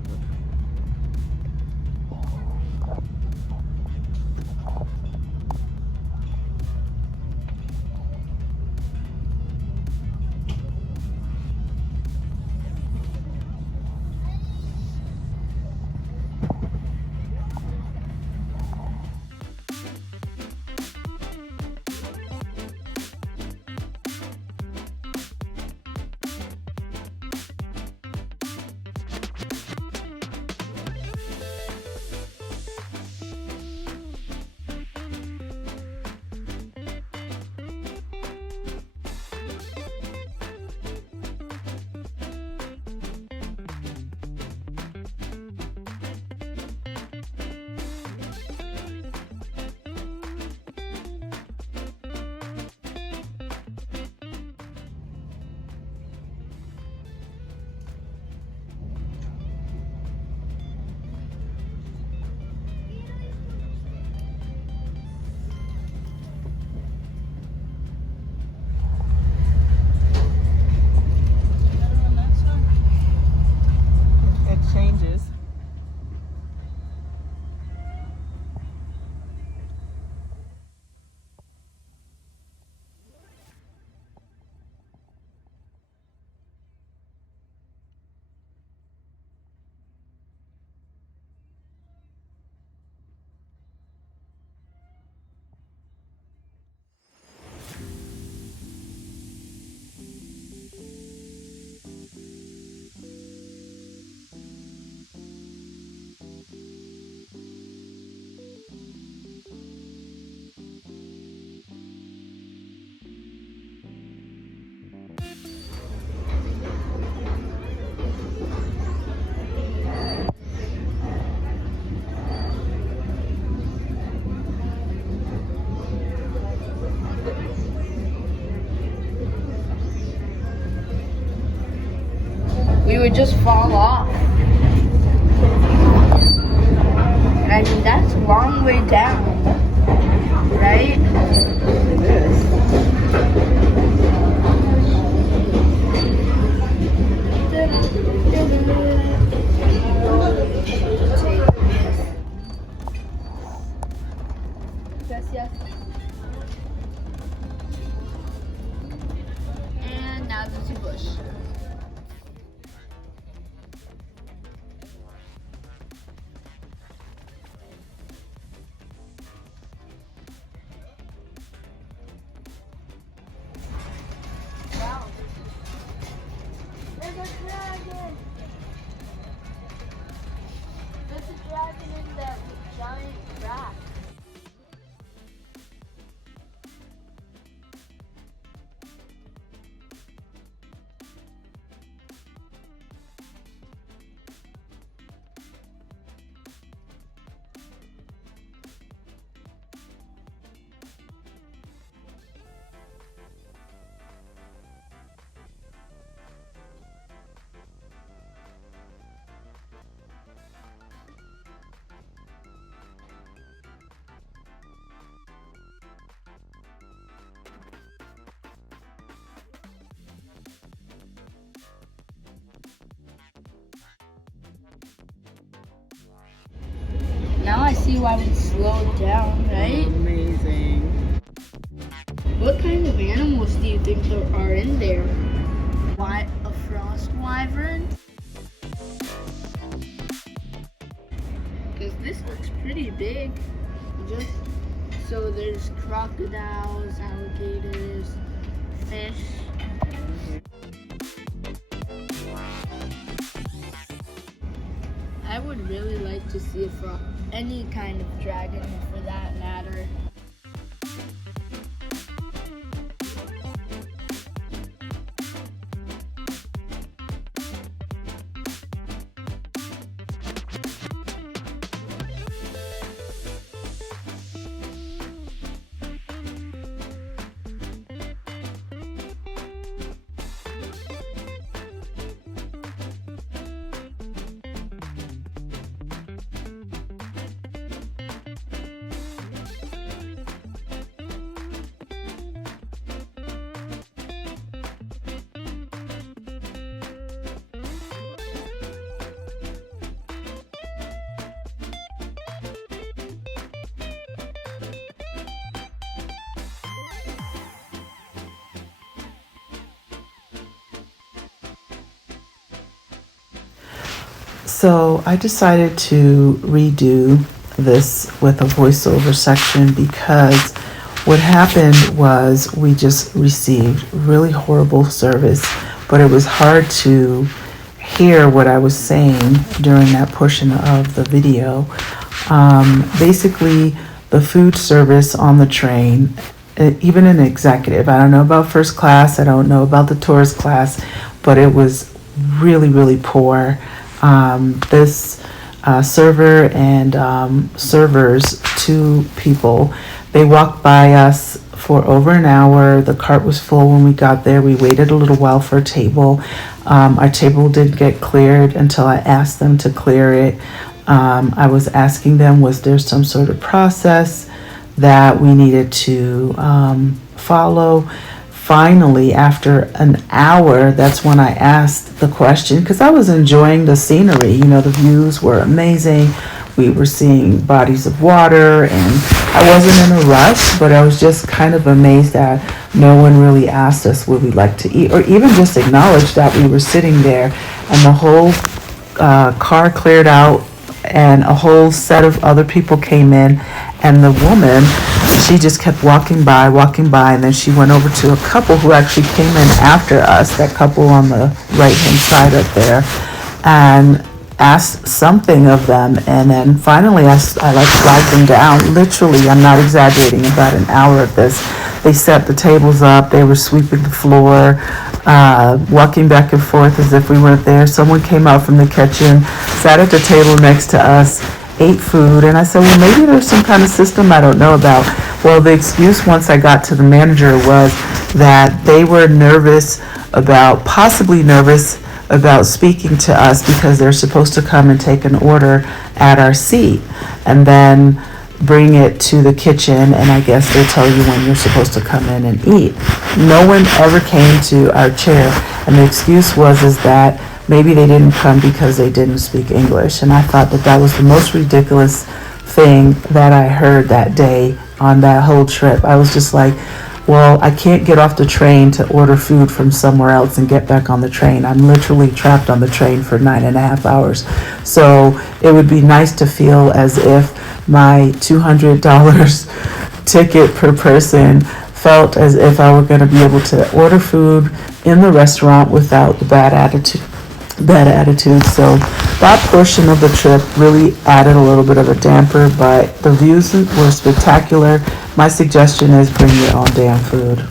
would just fall off. I mean, that's a long way down, right? It is. Gracias. And now there's a bush. Wow. There's a dragon! There's a dragon in that giant rack. Now I see why we slowed down, right? Amazing. What kind of animals do you think there are in there? Why, a frost wyvern? Because this looks pretty big. So there's crocodiles, alligators, fish. I would really like to see a frog. Any kind of dragon for that matter. So I decided to redo this with a voiceover section because what happened was we just received really horrible service, but it was hard to hear what I was saying during that portion of the video. Basically, the food service on the train, even an executive, I don't know about first class, I don't know about the tourist class, but it was really, really poor. This server and servers, two people, they walked by us for over an hour. The cart was full when we got there. We waited a little while for a table. Our table didn't get cleared until I asked them to clear it. I was asking them, was there some sort of process that we needed to follow? Finally, after an hour, that's when I asked the question, because I was enjoying the scenery. You know, the views were amazing. We were seeing bodies of water, and I wasn't in a rush, but I was just kind of amazed that no one really asked us would we like to eat, or even just acknowledged that we were sitting there. And the whole car cleared out, and a whole set of other people came in, and the woman, she just kept walking by, and then she went over to a couple who actually came in after us, that couple on the right-hand side up there, and asked something of them. And then finally I like flagged them down. Literally, I'm not exaggerating, about an hour of this. They set the tables up, they were sweeping the floor, walking back and forth as if we weren't there. Someone came out from the kitchen, sat at the table next to us, ate food, and I said, well, maybe there's some kind of system I don't know about. Well, the excuse once I got to the manager was that they were possibly nervous about speaking to us because they're supposed to come and take an order at our seat and then bring it to the kitchen, and I guess they tell you when you're supposed to come in and eat. No one ever came to our chair, and the excuse is that maybe they didn't come because they didn't speak English. And I thought that was the most ridiculous thing that I heard that day on that whole trip. I was just like, well, I can't get off the train to order food from somewhere else and get back on the train. I'm literally trapped on the train for 9.5 hours. So it would be nice to feel as if my $200 ticket per person felt as if I were going to be able to order food in the restaurant without the bad attitude. So that portion of the trip really added a little bit of a damper, but the views were spectacular. My suggestion is bring your own damn food.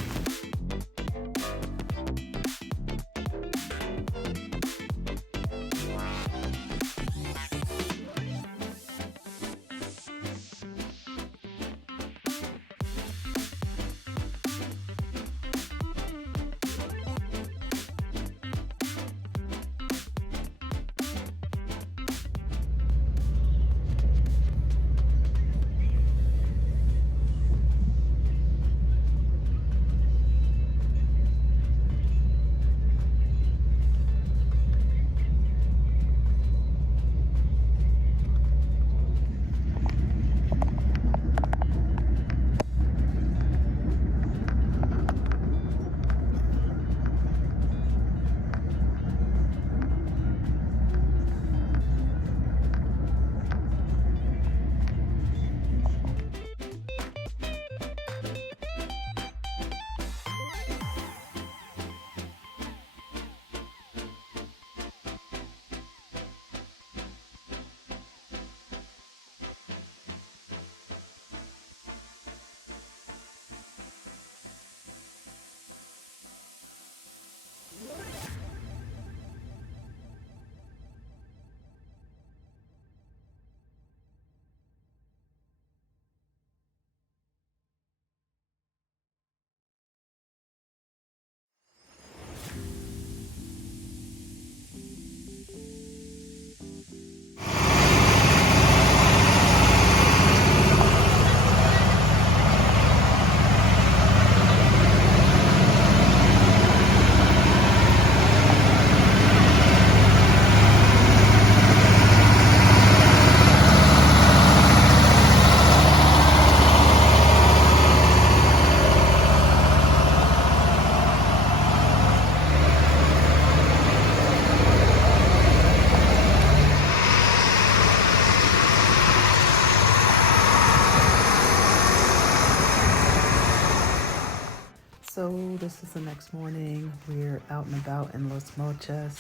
So this is the next morning. We're out and about in Los Mochis,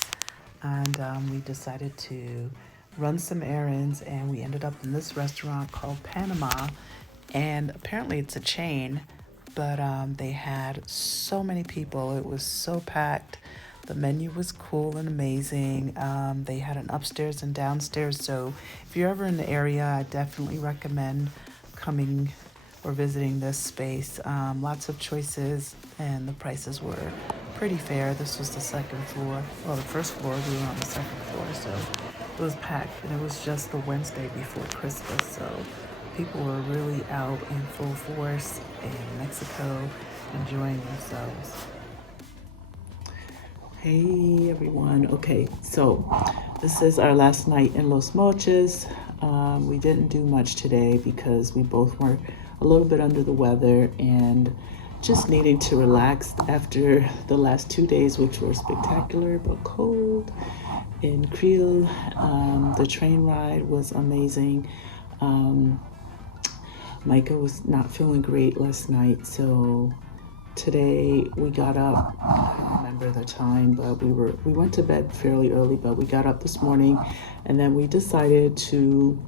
and we decided to run some errands, and we ended up in this restaurant called Panama, and apparently it's a chain, but they had so many people. It was so packed. The menu was cool and amazing. They had an upstairs and downstairs, so if you're ever in the area, I definitely recommend coming or visiting this space. Lots of choices, and the prices were pretty fair. This was the second floor. Well, the first floor, we were on the second floor, so it was packed, and it was just the Wednesday before Christmas, so people were really out in full force in Mexico, enjoying themselves. Hey everyone. Okay, so this is our last night in Los Mochis. We didn't do much today because we both were a little bit under the weather and just needing to relax after the last 2 days, which were spectacular but cold in Creel. The train ride was amazing. Micah was not feeling great last night, so today we got up. I don't remember the time, but we went to bed fairly early, but we got up this morning, and then we decided to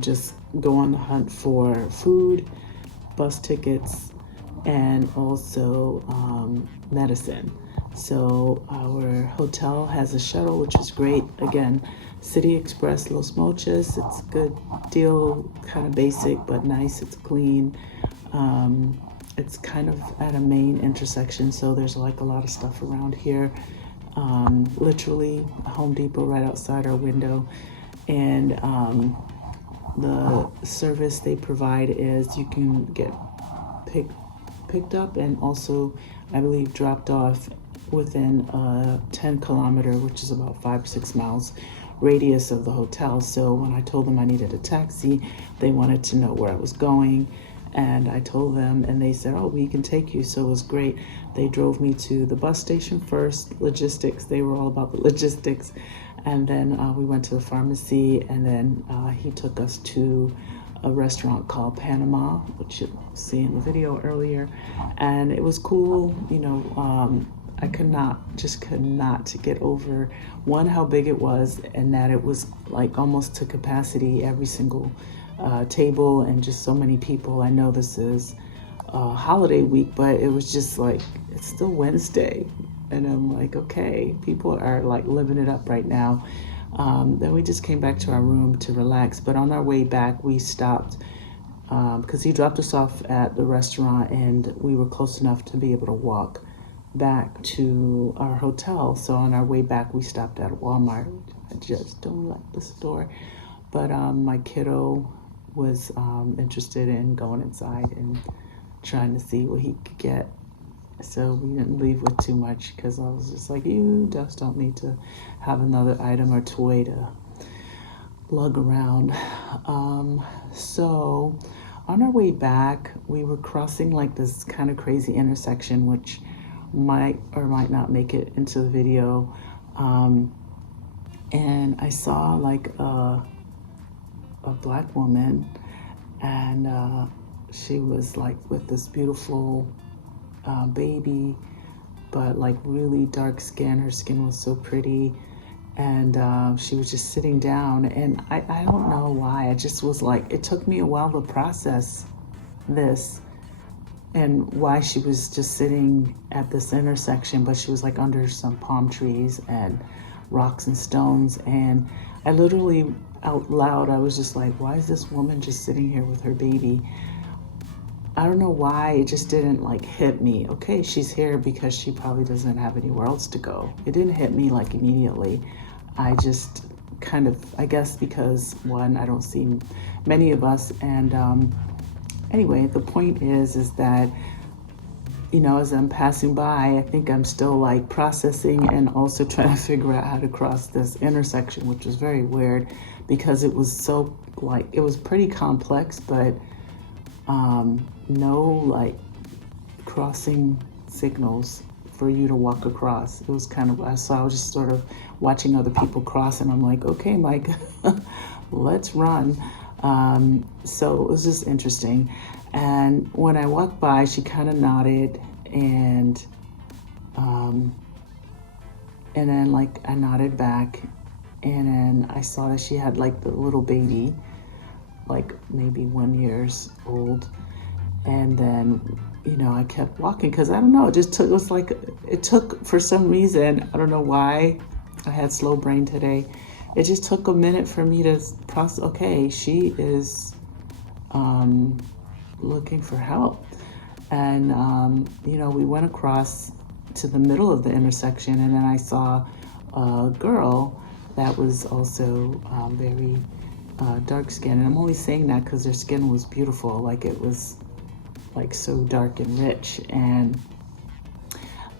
just go on the hunt for food, bus tickets, and also medicine. So our hotel has a shuttle, which is great. Again, City Express Los Mochis. It's a good deal, kind of basic but nice. It's clean. It's kind of at a main intersection, so there's like a lot of stuff around here. literally a Home Depot right outside our window. And the service they provide is you can get picked up and also, I believe, dropped off within a 10-kilometer, which is about 5 or 6 miles radius of the hotel. So when I told them I needed a taxi, they wanted to know where I was going. And I told them, and they said, oh, we can take you. So it was great. They drove me to the bus station first, logistics. They were all about the logistics. And then we went to the pharmacy, and then he took us to a restaurant called Panama, which you see in the video earlier. And it was cool, you know. I could not get over, one, how big it was, and that it was like almost to capacity, every single table, and just so many people. I know this is holiday week, but it was just like, it's still Wednesday. And I'm like, okay, people are like living it up right now. Then we just came back to our room to relax. But on our way back, we stopped because he dropped us off at the restaurant, and we were close enough to be able to walk back to our hotel. So on our way back, we stopped at Walmart. I just don't like the store. But my kiddo was interested in going inside and trying to see what he could get. So we didn't leave with too much because I was just like, you just don't need to have another item or toy to lug around. So on our way back, we were crossing like this kind of crazy intersection, which might or might not make it into the video. And I saw like a black woman, and she was like with this beautiful baby, but like really dark skin. Her skin was so pretty, and she was just sitting down, and I don't know why, I just was like, it took me a while to process this and why she was just sitting at this intersection, but she was like under some palm trees and rocks and stones. And I literally out loud, I was just like, why is this woman just sitting here with her baby? I don't know why, it just didn't like hit me. Okay, she's here because she probably doesn't have anywhere else to go. It didn't hit me like immediately. I just kind of, I guess because one, I don't see many of us. And anyway, the point is that, you know, as I'm passing by, I think I'm still like processing and also trying to figure out how to cross this intersection, which was very weird because it was so like, it was pretty complex, but no like crossing signals for you to walk across. It was kind of, so I was just sort of watching other people cross, and I'm like, okay, Mike, let's run. So it was just interesting. And when I walked by, she kind of nodded, and then like I nodded back, and then I saw that she had like the little baby, like maybe 1 year old. And then, you know, I kept walking because I don't know, it just took, it was like, it took, for some reason, I don't know why, I had slow brain today. It just took a minute for me to process, okay, she is looking for help. And, you know, we went across to the middle of the intersection, and then I saw a girl that was also very dark skin. And I'm only saying that because their skin was beautiful, like it was like so dark and rich. And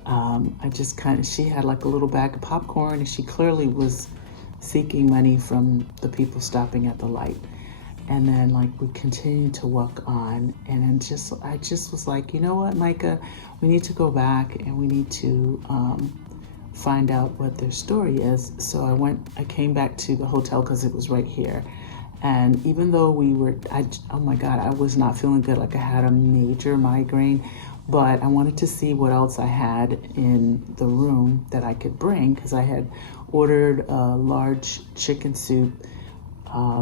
I just kind of, she had like a little bag of popcorn, and she clearly was seeking money from the people stopping at the light. And then like we continued to walk on, and then I just was like, you know what, Micah, we need to go back and we need to find out what their story is. So I came back to the hotel because it was right here. And even though oh my God, I was not feeling good. Like I had a major migraine, but I wanted to see what else I had in the room that I could bring, because I had ordered a large chicken soup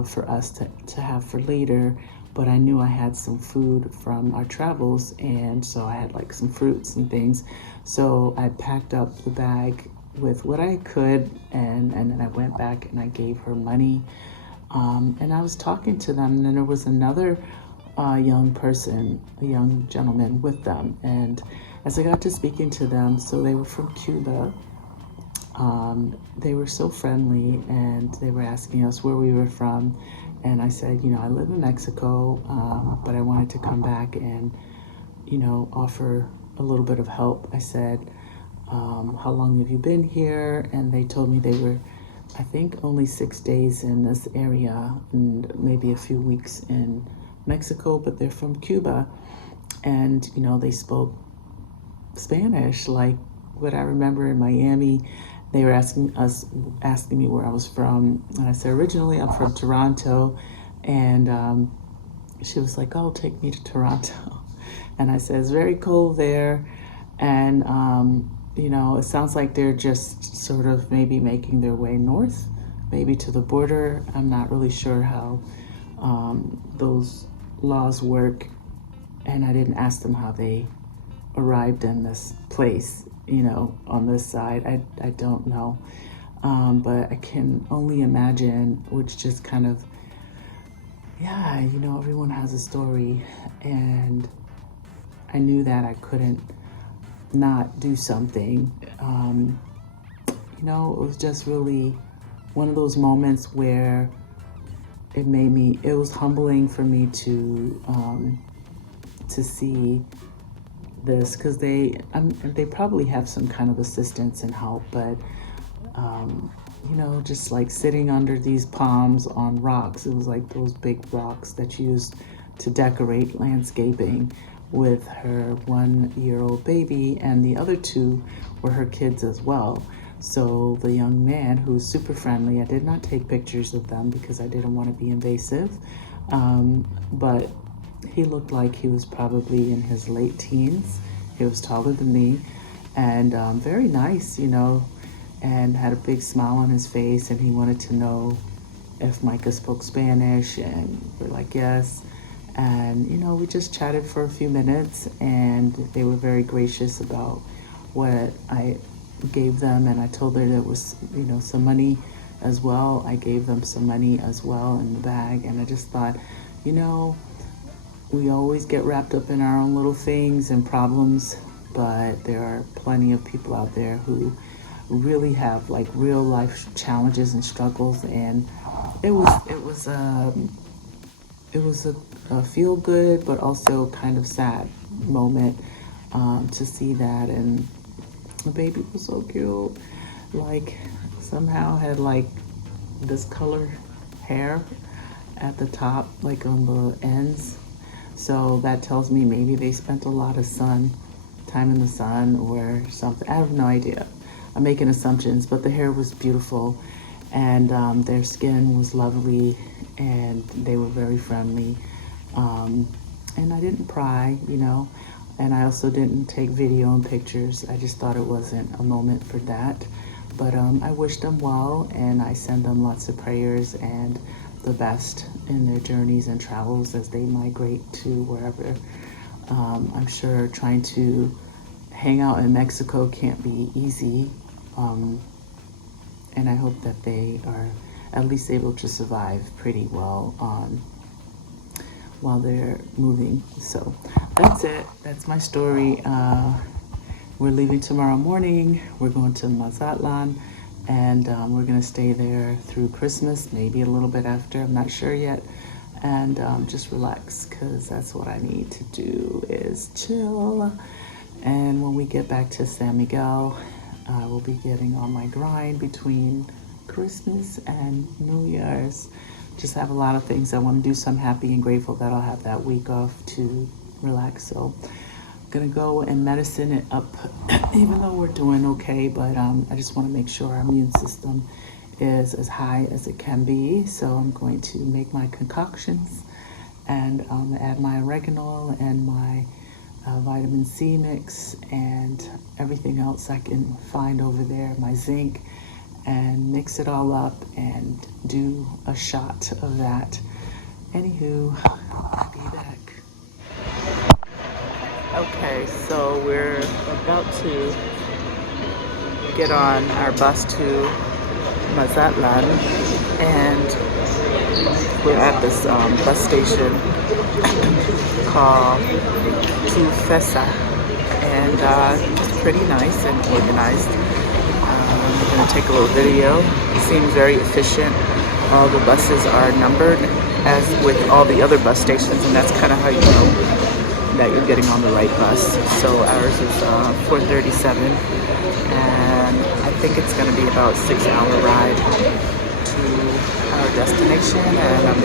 for us to have for later, but I knew I had some food from our travels, and so I had like some fruits and things. So I packed up the bag with what I could, and then I went back and I gave her money. And I was talking to them, and then there was another young person, a young gentleman with them. And as I got to speaking to them, so they were from Cuba, they were so friendly, and they were asking us where we were from. And I said, you know, I live in Mexico, but I wanted to come back and, you know, offer a little bit of help. I said, how long have you been here? And they told me they were, I think, only 6 days in this area and maybe a few weeks in Mexico, but they're from Cuba. And, you know, they spoke Spanish, like what I remember in Miami. They were asking me where I was from. And I said, originally I'm from Toronto. And she was like, oh, take me to Toronto. And I said, it's very cold there. And, you know, it sounds like they're just sort of maybe making their way north, maybe to the border. I'm not really sure how those laws work. And I didn't ask them how they arrived in this place, you know, on this side. I don't know. But I can only imagine, which just kind of, yeah, you know, everyone has a story. And I knew that I couldn't not do something. You know, it was just really one of those moments where it was humbling for me to see this, because they probably have some kind of assistance and help, but you know, just like sitting under these palms on rocks. It was like those big rocks that you used to decorate landscaping, with her 1-year-old baby, and the other 2 were her kids as well. So the young man, who's super friendly, I did not take pictures of them because I didn't want to be invasive, but he looked like he was probably in his late teens. He was taller than me, and very nice, you know, and had a big smile on his face, and he wanted to know if Micah spoke Spanish, and we're like, yes. And, you know, we just chatted for a few minutes, and they were very gracious about what I gave them. And I told her there was, you know, some money as well. I gave them some money as well in the bag. And I just thought, you know, we always get wrapped up in our own little things and problems, but there are plenty of people out there who really have like real life challenges and struggles. And it was a feel good, but also kind of sad moment to see that. And the baby was so cute, like somehow had like this color hair at the top, like on the ends. So that tells me maybe they spent a lot of time in the sun or something. I have no idea. I'm making assumptions, but the hair was beautiful, and their skin was lovely, and they were very friendly. And I didn't pry, you know, and I also didn't take video and pictures. I just thought it wasn't a moment for that. But I wish them well, and I send them lots of prayers and the best in their journeys and travels as they migrate to wherever. I'm sure trying to hang out in Mexico can't be easy. And I hope that they are at least able to survive pretty well while they're moving. So that's it. That's my story. We're leaving tomorrow morning. We're going to Mazatlán, and we're gonna stay there through Christmas, maybe a little bit after, I'm not sure yet, and just relax, because that's what I need to do, is chill. And when we get back to San Miguel, I will be getting on my grind between Christmas and New Year's. Just have a lot of things I want to do, so I'm happy and grateful that I'll have that week off to relax. So I'm gonna go and medicine it up, even though we're doing okay, but I just want to make sure our immune system is as high as it can be. So I'm going to make my concoctions and add my oregano and my vitamin C mix and everything else I can find over there, my zinc, and mix it all up and do a shot of that. Anywho, I'll be back. Okay, so we're about to get on our bus to Mazatlán, and we're at this bus station called Chepe, and it's pretty nice and organized. gonna take a little video. It seems very efficient. All the buses are numbered as with all the other bus stations, and that's kind of how you know that you're getting on the right bus. So ours is 437, and I think it's gonna be about a 6-hour ride to our destination, and I'm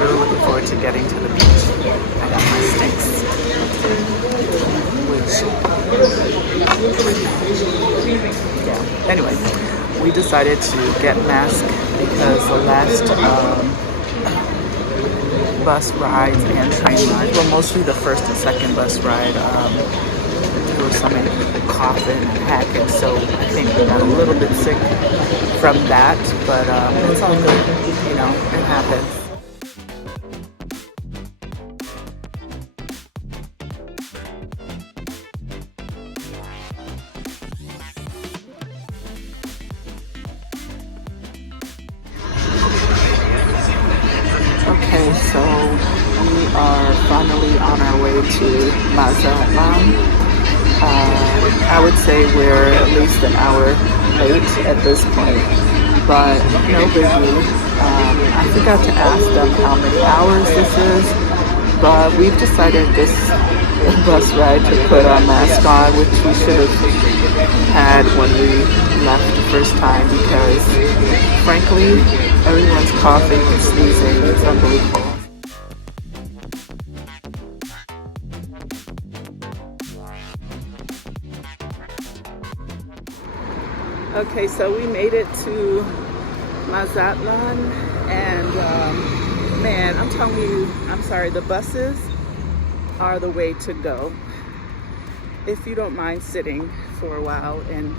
really looking forward to getting to the beach. I got my sticks, yeah. Anyway, we decided to get masked because the last bus rides and train rides, well, mostly the first and second bus ride, there was some coughing and hacking, so I think we got a little bit sick from that, but it's all good, you know, it happens. Okay, so we are finally on our way to Mazatlán. I would say we're at least an hour late at this point, but no biggie. I forgot to ask them how many hours this is, but we've decided this bus ride to put our mask on, which we should have had when we left the first time, because frankly, everyone's coughing and sneezing. It's unbelievable. Okay, so we made it to Mazatlán, and man, I'm telling you, I'm sorry, the buses are the way to go. If you don't mind sitting for a while and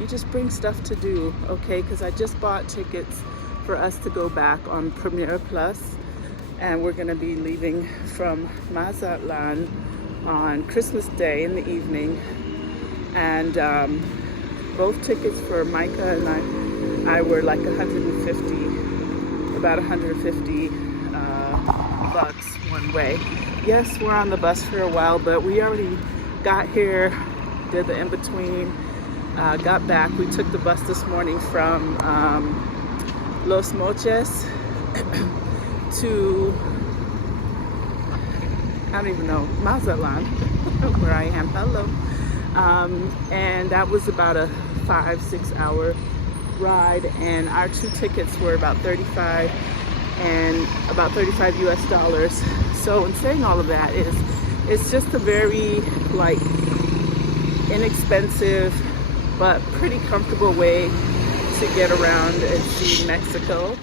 you just bring stuff to do, okay? Because I just bought tickets for us to go back on Premier Plus, and we're gonna be leaving from Mazatlán on Christmas Day in the evening, and both tickets for Micah and I were like about 150 bucks one way. Yes, we're on the bus for a while, but we already got here, did the in-between, got back. We took the bus this morning from Los Mochis to, I don't even know, Mazatlán, where I am. Hello. And that was about a 5-6 hour ride, and our 2 tickets were about $35 US dollars. So in saying all of that, it's just a very like inexpensive but pretty comfortable way to get around and see Mexico.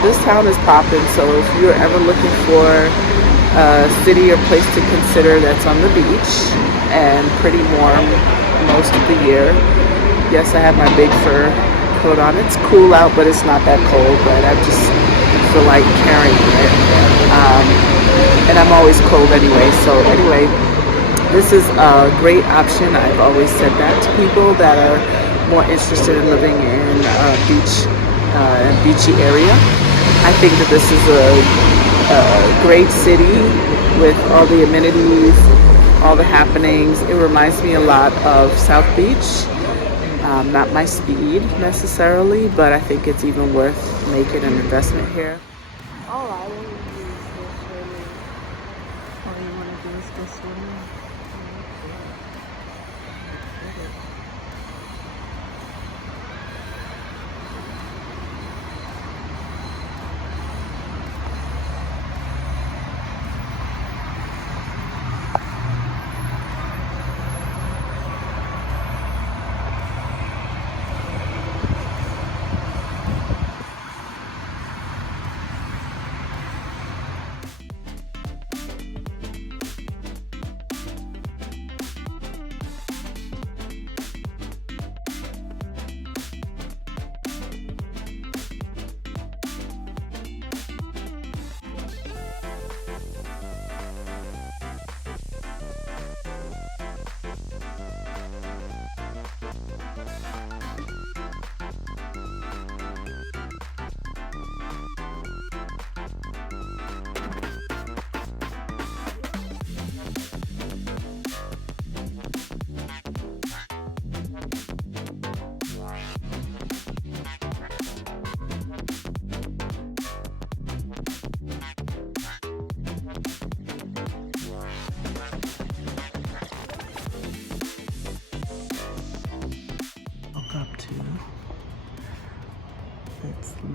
This town is popping, so if you're ever looking for a city or place to consider that's on the beach and pretty warm most of the year. Yes, I have my big fur coat on. It's cool out, but it's not that cold, but I just feel like carrying it. And I'm always cold anyway, so anyway, this is a great option. I've always said that to people that are more interested in living in a beachy area. I think that this is a great city with all the amenities, all the happenings. It reminds me a lot of South Beach. Not my speed necessarily, but I think it's even worth making an investment here. All I want to do is go swimming. All you want to do is go swimming.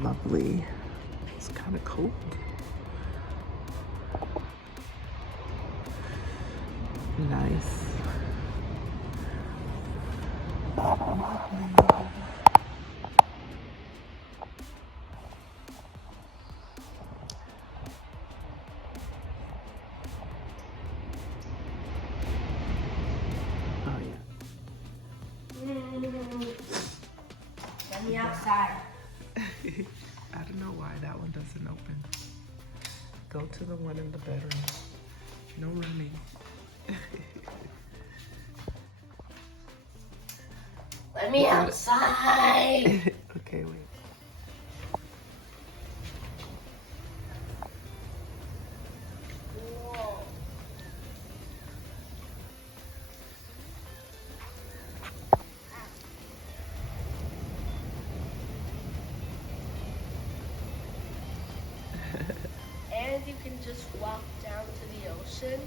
lovely. It's kind of cold. Nice. Let me outside. I don't know why that one doesn't open. Go to the one in the bedroom. No running. Let me outside. Okay, wait. And you can just walk down to the ocean.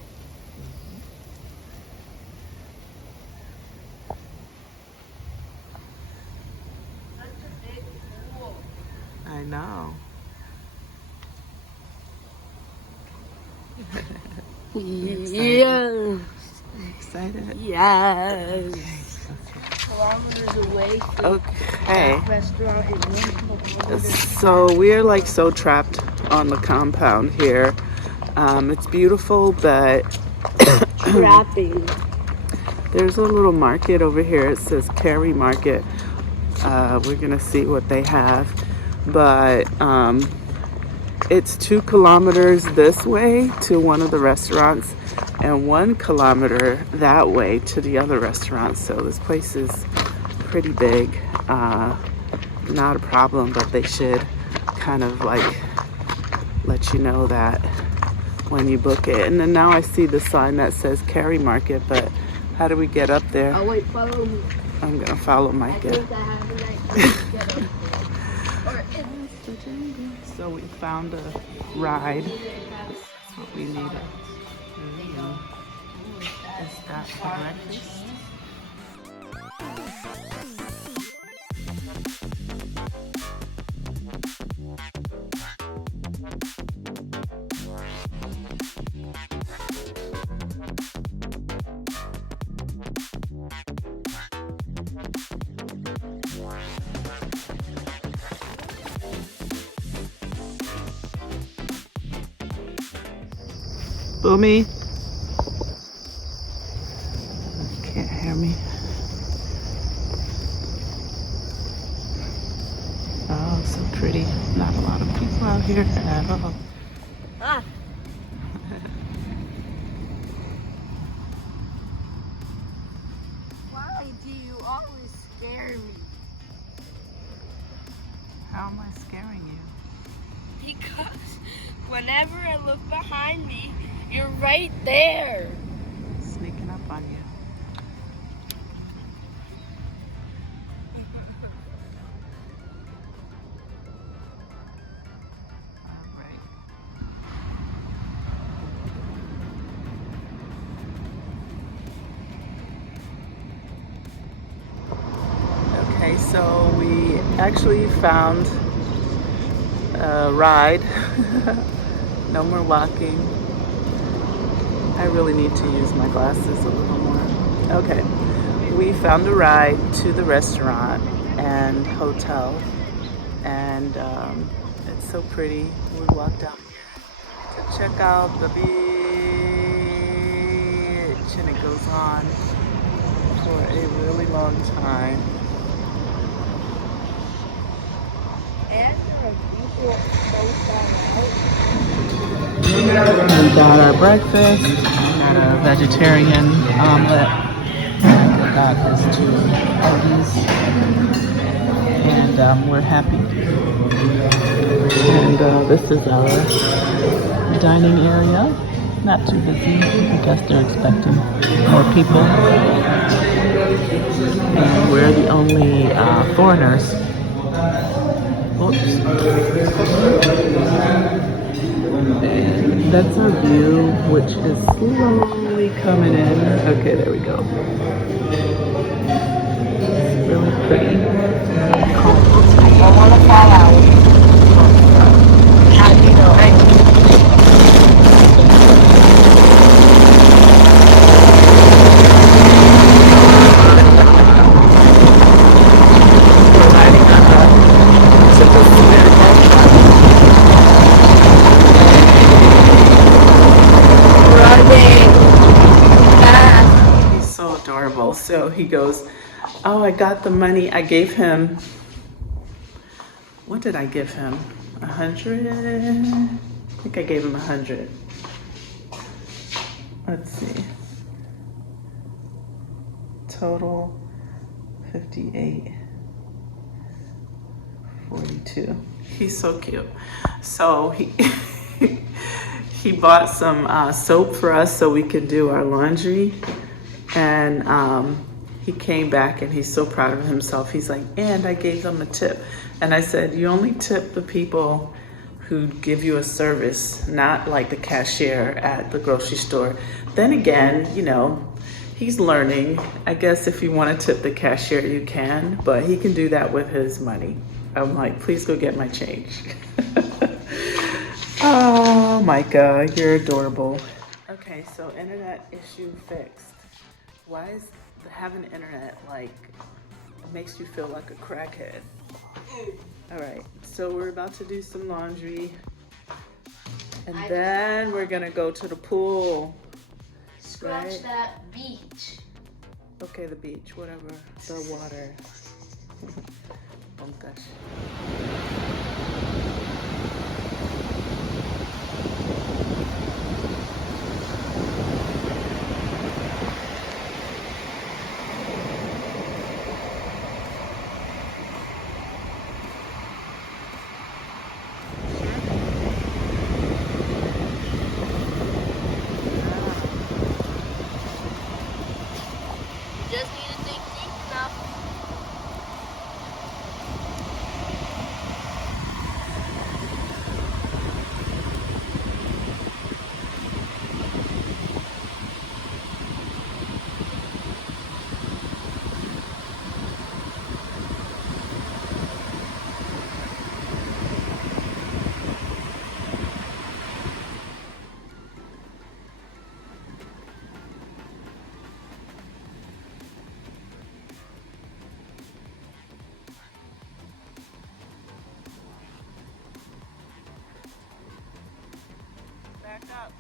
Such a big pool. I know. Yeah. Excited? Yes. Kilometers away from Okay. the restaurant in So we're like so trapped on the compound here. It's beautiful, but trapping. there's a little market over here. It says Carry Market. We're gonna see what they have, but it's 2 kilometers this way to one of the restaurants and 1 kilometer that way to the other restaurant. So this place is pretty big. Not a problem, but they should kind of like let you know that when you book it. And then now I see the sign that says Carry Market, but how do we get up there? Oh wait, follow me. I'm gonna follow I Micah. think I have an idea to get up. Or So we found a ride. That's what we needed. Is that for breakfast? Boomy. Can't hear me. Oh, so pretty. Not a lot of people out here at all. Ah. Why do you always scare me? How am I scaring you? Because whenever I look behind me, you're right there. Sneaking up on you. All right. Okay, so we actually found a ride. No more walking. I really need to use my glasses a little more. Okay, we found a ride to the restaurant and hotel, and it's so pretty. We walked out here to check out the beach, and it goes on for a really long time. And there are people both down We got our breakfast. We got a vegetarian omelet. We got his 2 hoagies. And we're happy. And this is our dining area. Not too busy. I guess they're expecting more people. And we're the only foreigners. Oops. And that's our view, which is slowly coming in. Okay, there we go. It's really pretty. I want to fall out. So he goes, oh, I got the money. I gave him, what did I give him? 100? I think I gave him 100. Let's see. Total 58, 42. He's so cute. So he he bought some soap for us so we could do our laundry, and he came back and he's so proud of himself. He's like, and I gave them a tip. And I said, you only tip the people who give you a service, not like the cashier at the grocery store. Then again, you know, he's learning. I guess if you want to tip the cashier, you can, but he can do that with his money. I'm like, please go get my change. Oh, Micah, you're adorable. Okay, so internet issue fixed. Why is having internet like makes you feel like a crackhead? All right, so we're about to do some laundry, and then we're gonna go to the pool. Scratch right? that beach. Okay, the beach, whatever, the water. Oh gosh. Just need to think deep enough. Back up.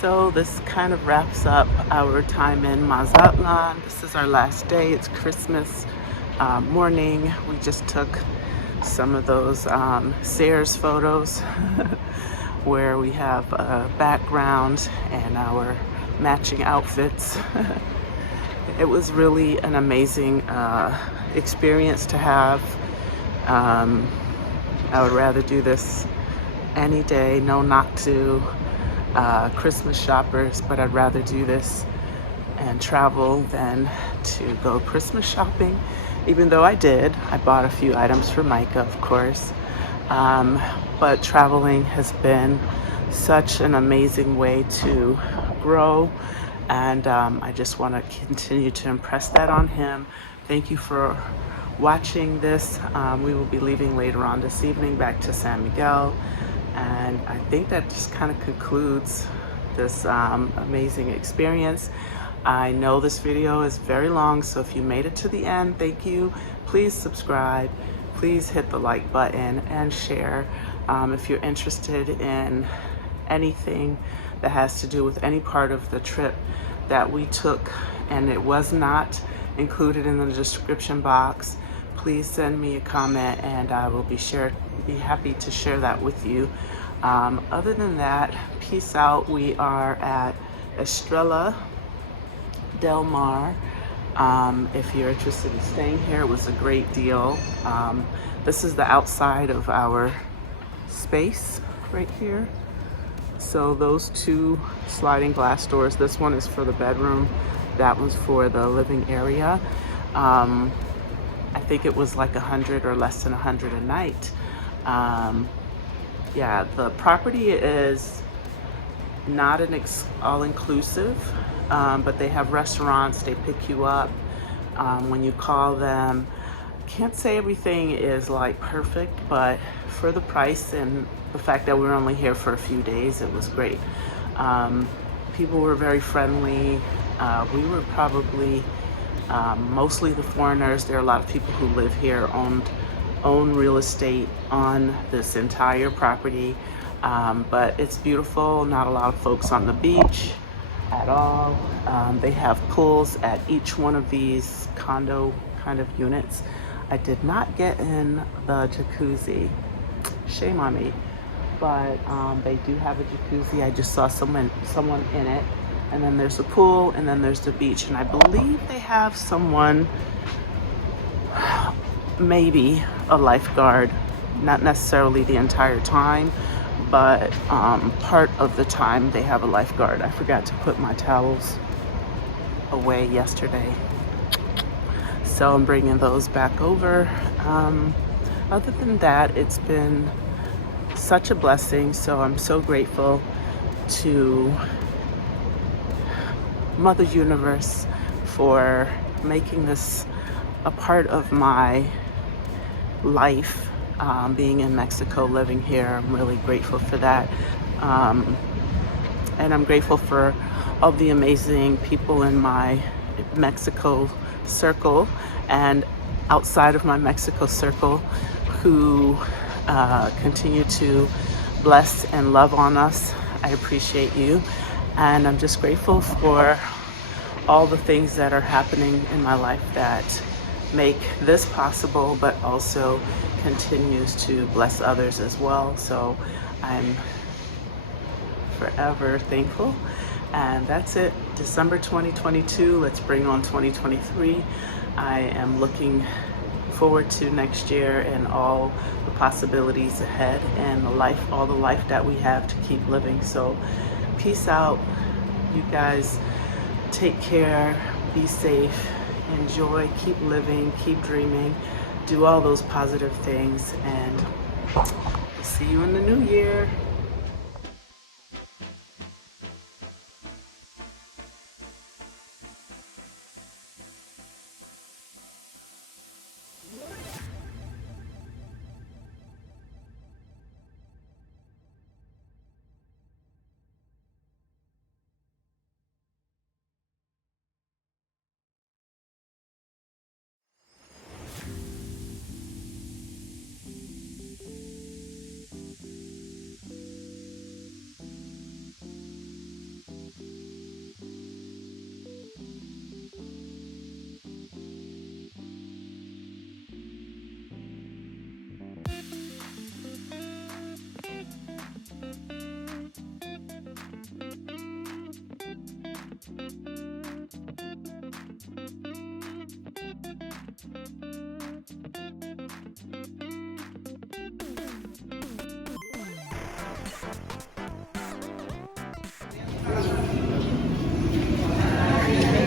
So this kind of wraps up our time in Mazatlán. This is our last day. It's Christmas morning. We just took some of those Sears photos where we have a background and our matching outfits. It was really an amazing experience to have. I would rather do this any day. No, not to Christmas shoppers, but I'd rather do this and travel than to go Christmas shopping, even though I bought a few items for Micah, of course, but traveling has been such an amazing way to grow, and I just want to continue to impress that on him. Thank you for watching this. We will be leaving later on this evening back to San Miguel. And I think that just kind of concludes this amazing experience. I know this video is very long, so if you made it to the end, thank you. Please subscribe, please hit the like button and share. If you're interested in anything that has to do with any part of the trip that we took and it was not included in the description box, please send me a comment and I will be happy to share that with you. Other than that, peace out. We are at Estrella Del Mar If you're interested in staying here, it was a great deal. This is the outside of our space right here. So those two sliding glass doors, this one is for the bedroom, that one's for the living area. I think it was like 100 or less than 100 a night. Yeah, the property is not an all-inclusive, but they have restaurants, they pick you up when you call them. Can't say everything is like perfect, but for the price and the fact that we were only here for a few days, it was great. People were very friendly. We were probably mostly the foreigners. There are a lot of people who live here, own real estate on this entire property. But it's beautiful, not a lot of folks on the beach at all. They have pools at each one of these condo kind of units. I did not get in the jacuzzi, shame on me, but they do have a jacuzzi. I just saw someone in it. And then there's a pool, and then there's the beach. And I believe they have someone, maybe a lifeguard, not necessarily the entire time, but part of the time they have a lifeguard. I forgot to put my towels away yesterday, so I'm bringing those back over. Other than that, it's been such a blessing, so I'm so grateful to Mother Universe for making this a part of my life. Being in Mexico, living here, I'm really grateful for that. And I'm grateful for all the amazing people in my Mexico circle and outside of my Mexico circle who continue to bless and love on us. I appreciate you. And I'm just grateful for all the things that are happening in my life that make this possible, but also continues to bless others as well. So I'm forever thankful. And that's it. December 2022. Let's bring on 2023. I am looking forward to next year and all the possibilities ahead and all the life that we have to keep living. So peace out, you guys. Take care, be safe, enjoy, keep living, keep dreaming, do all those positive things, and see you in the new year.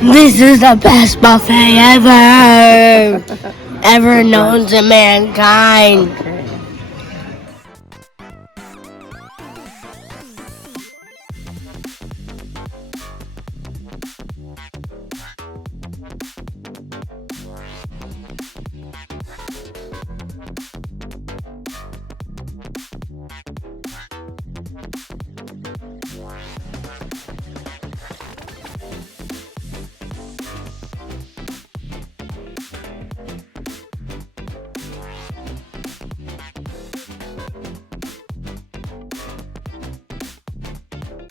This is the best buffet ever known to mankind.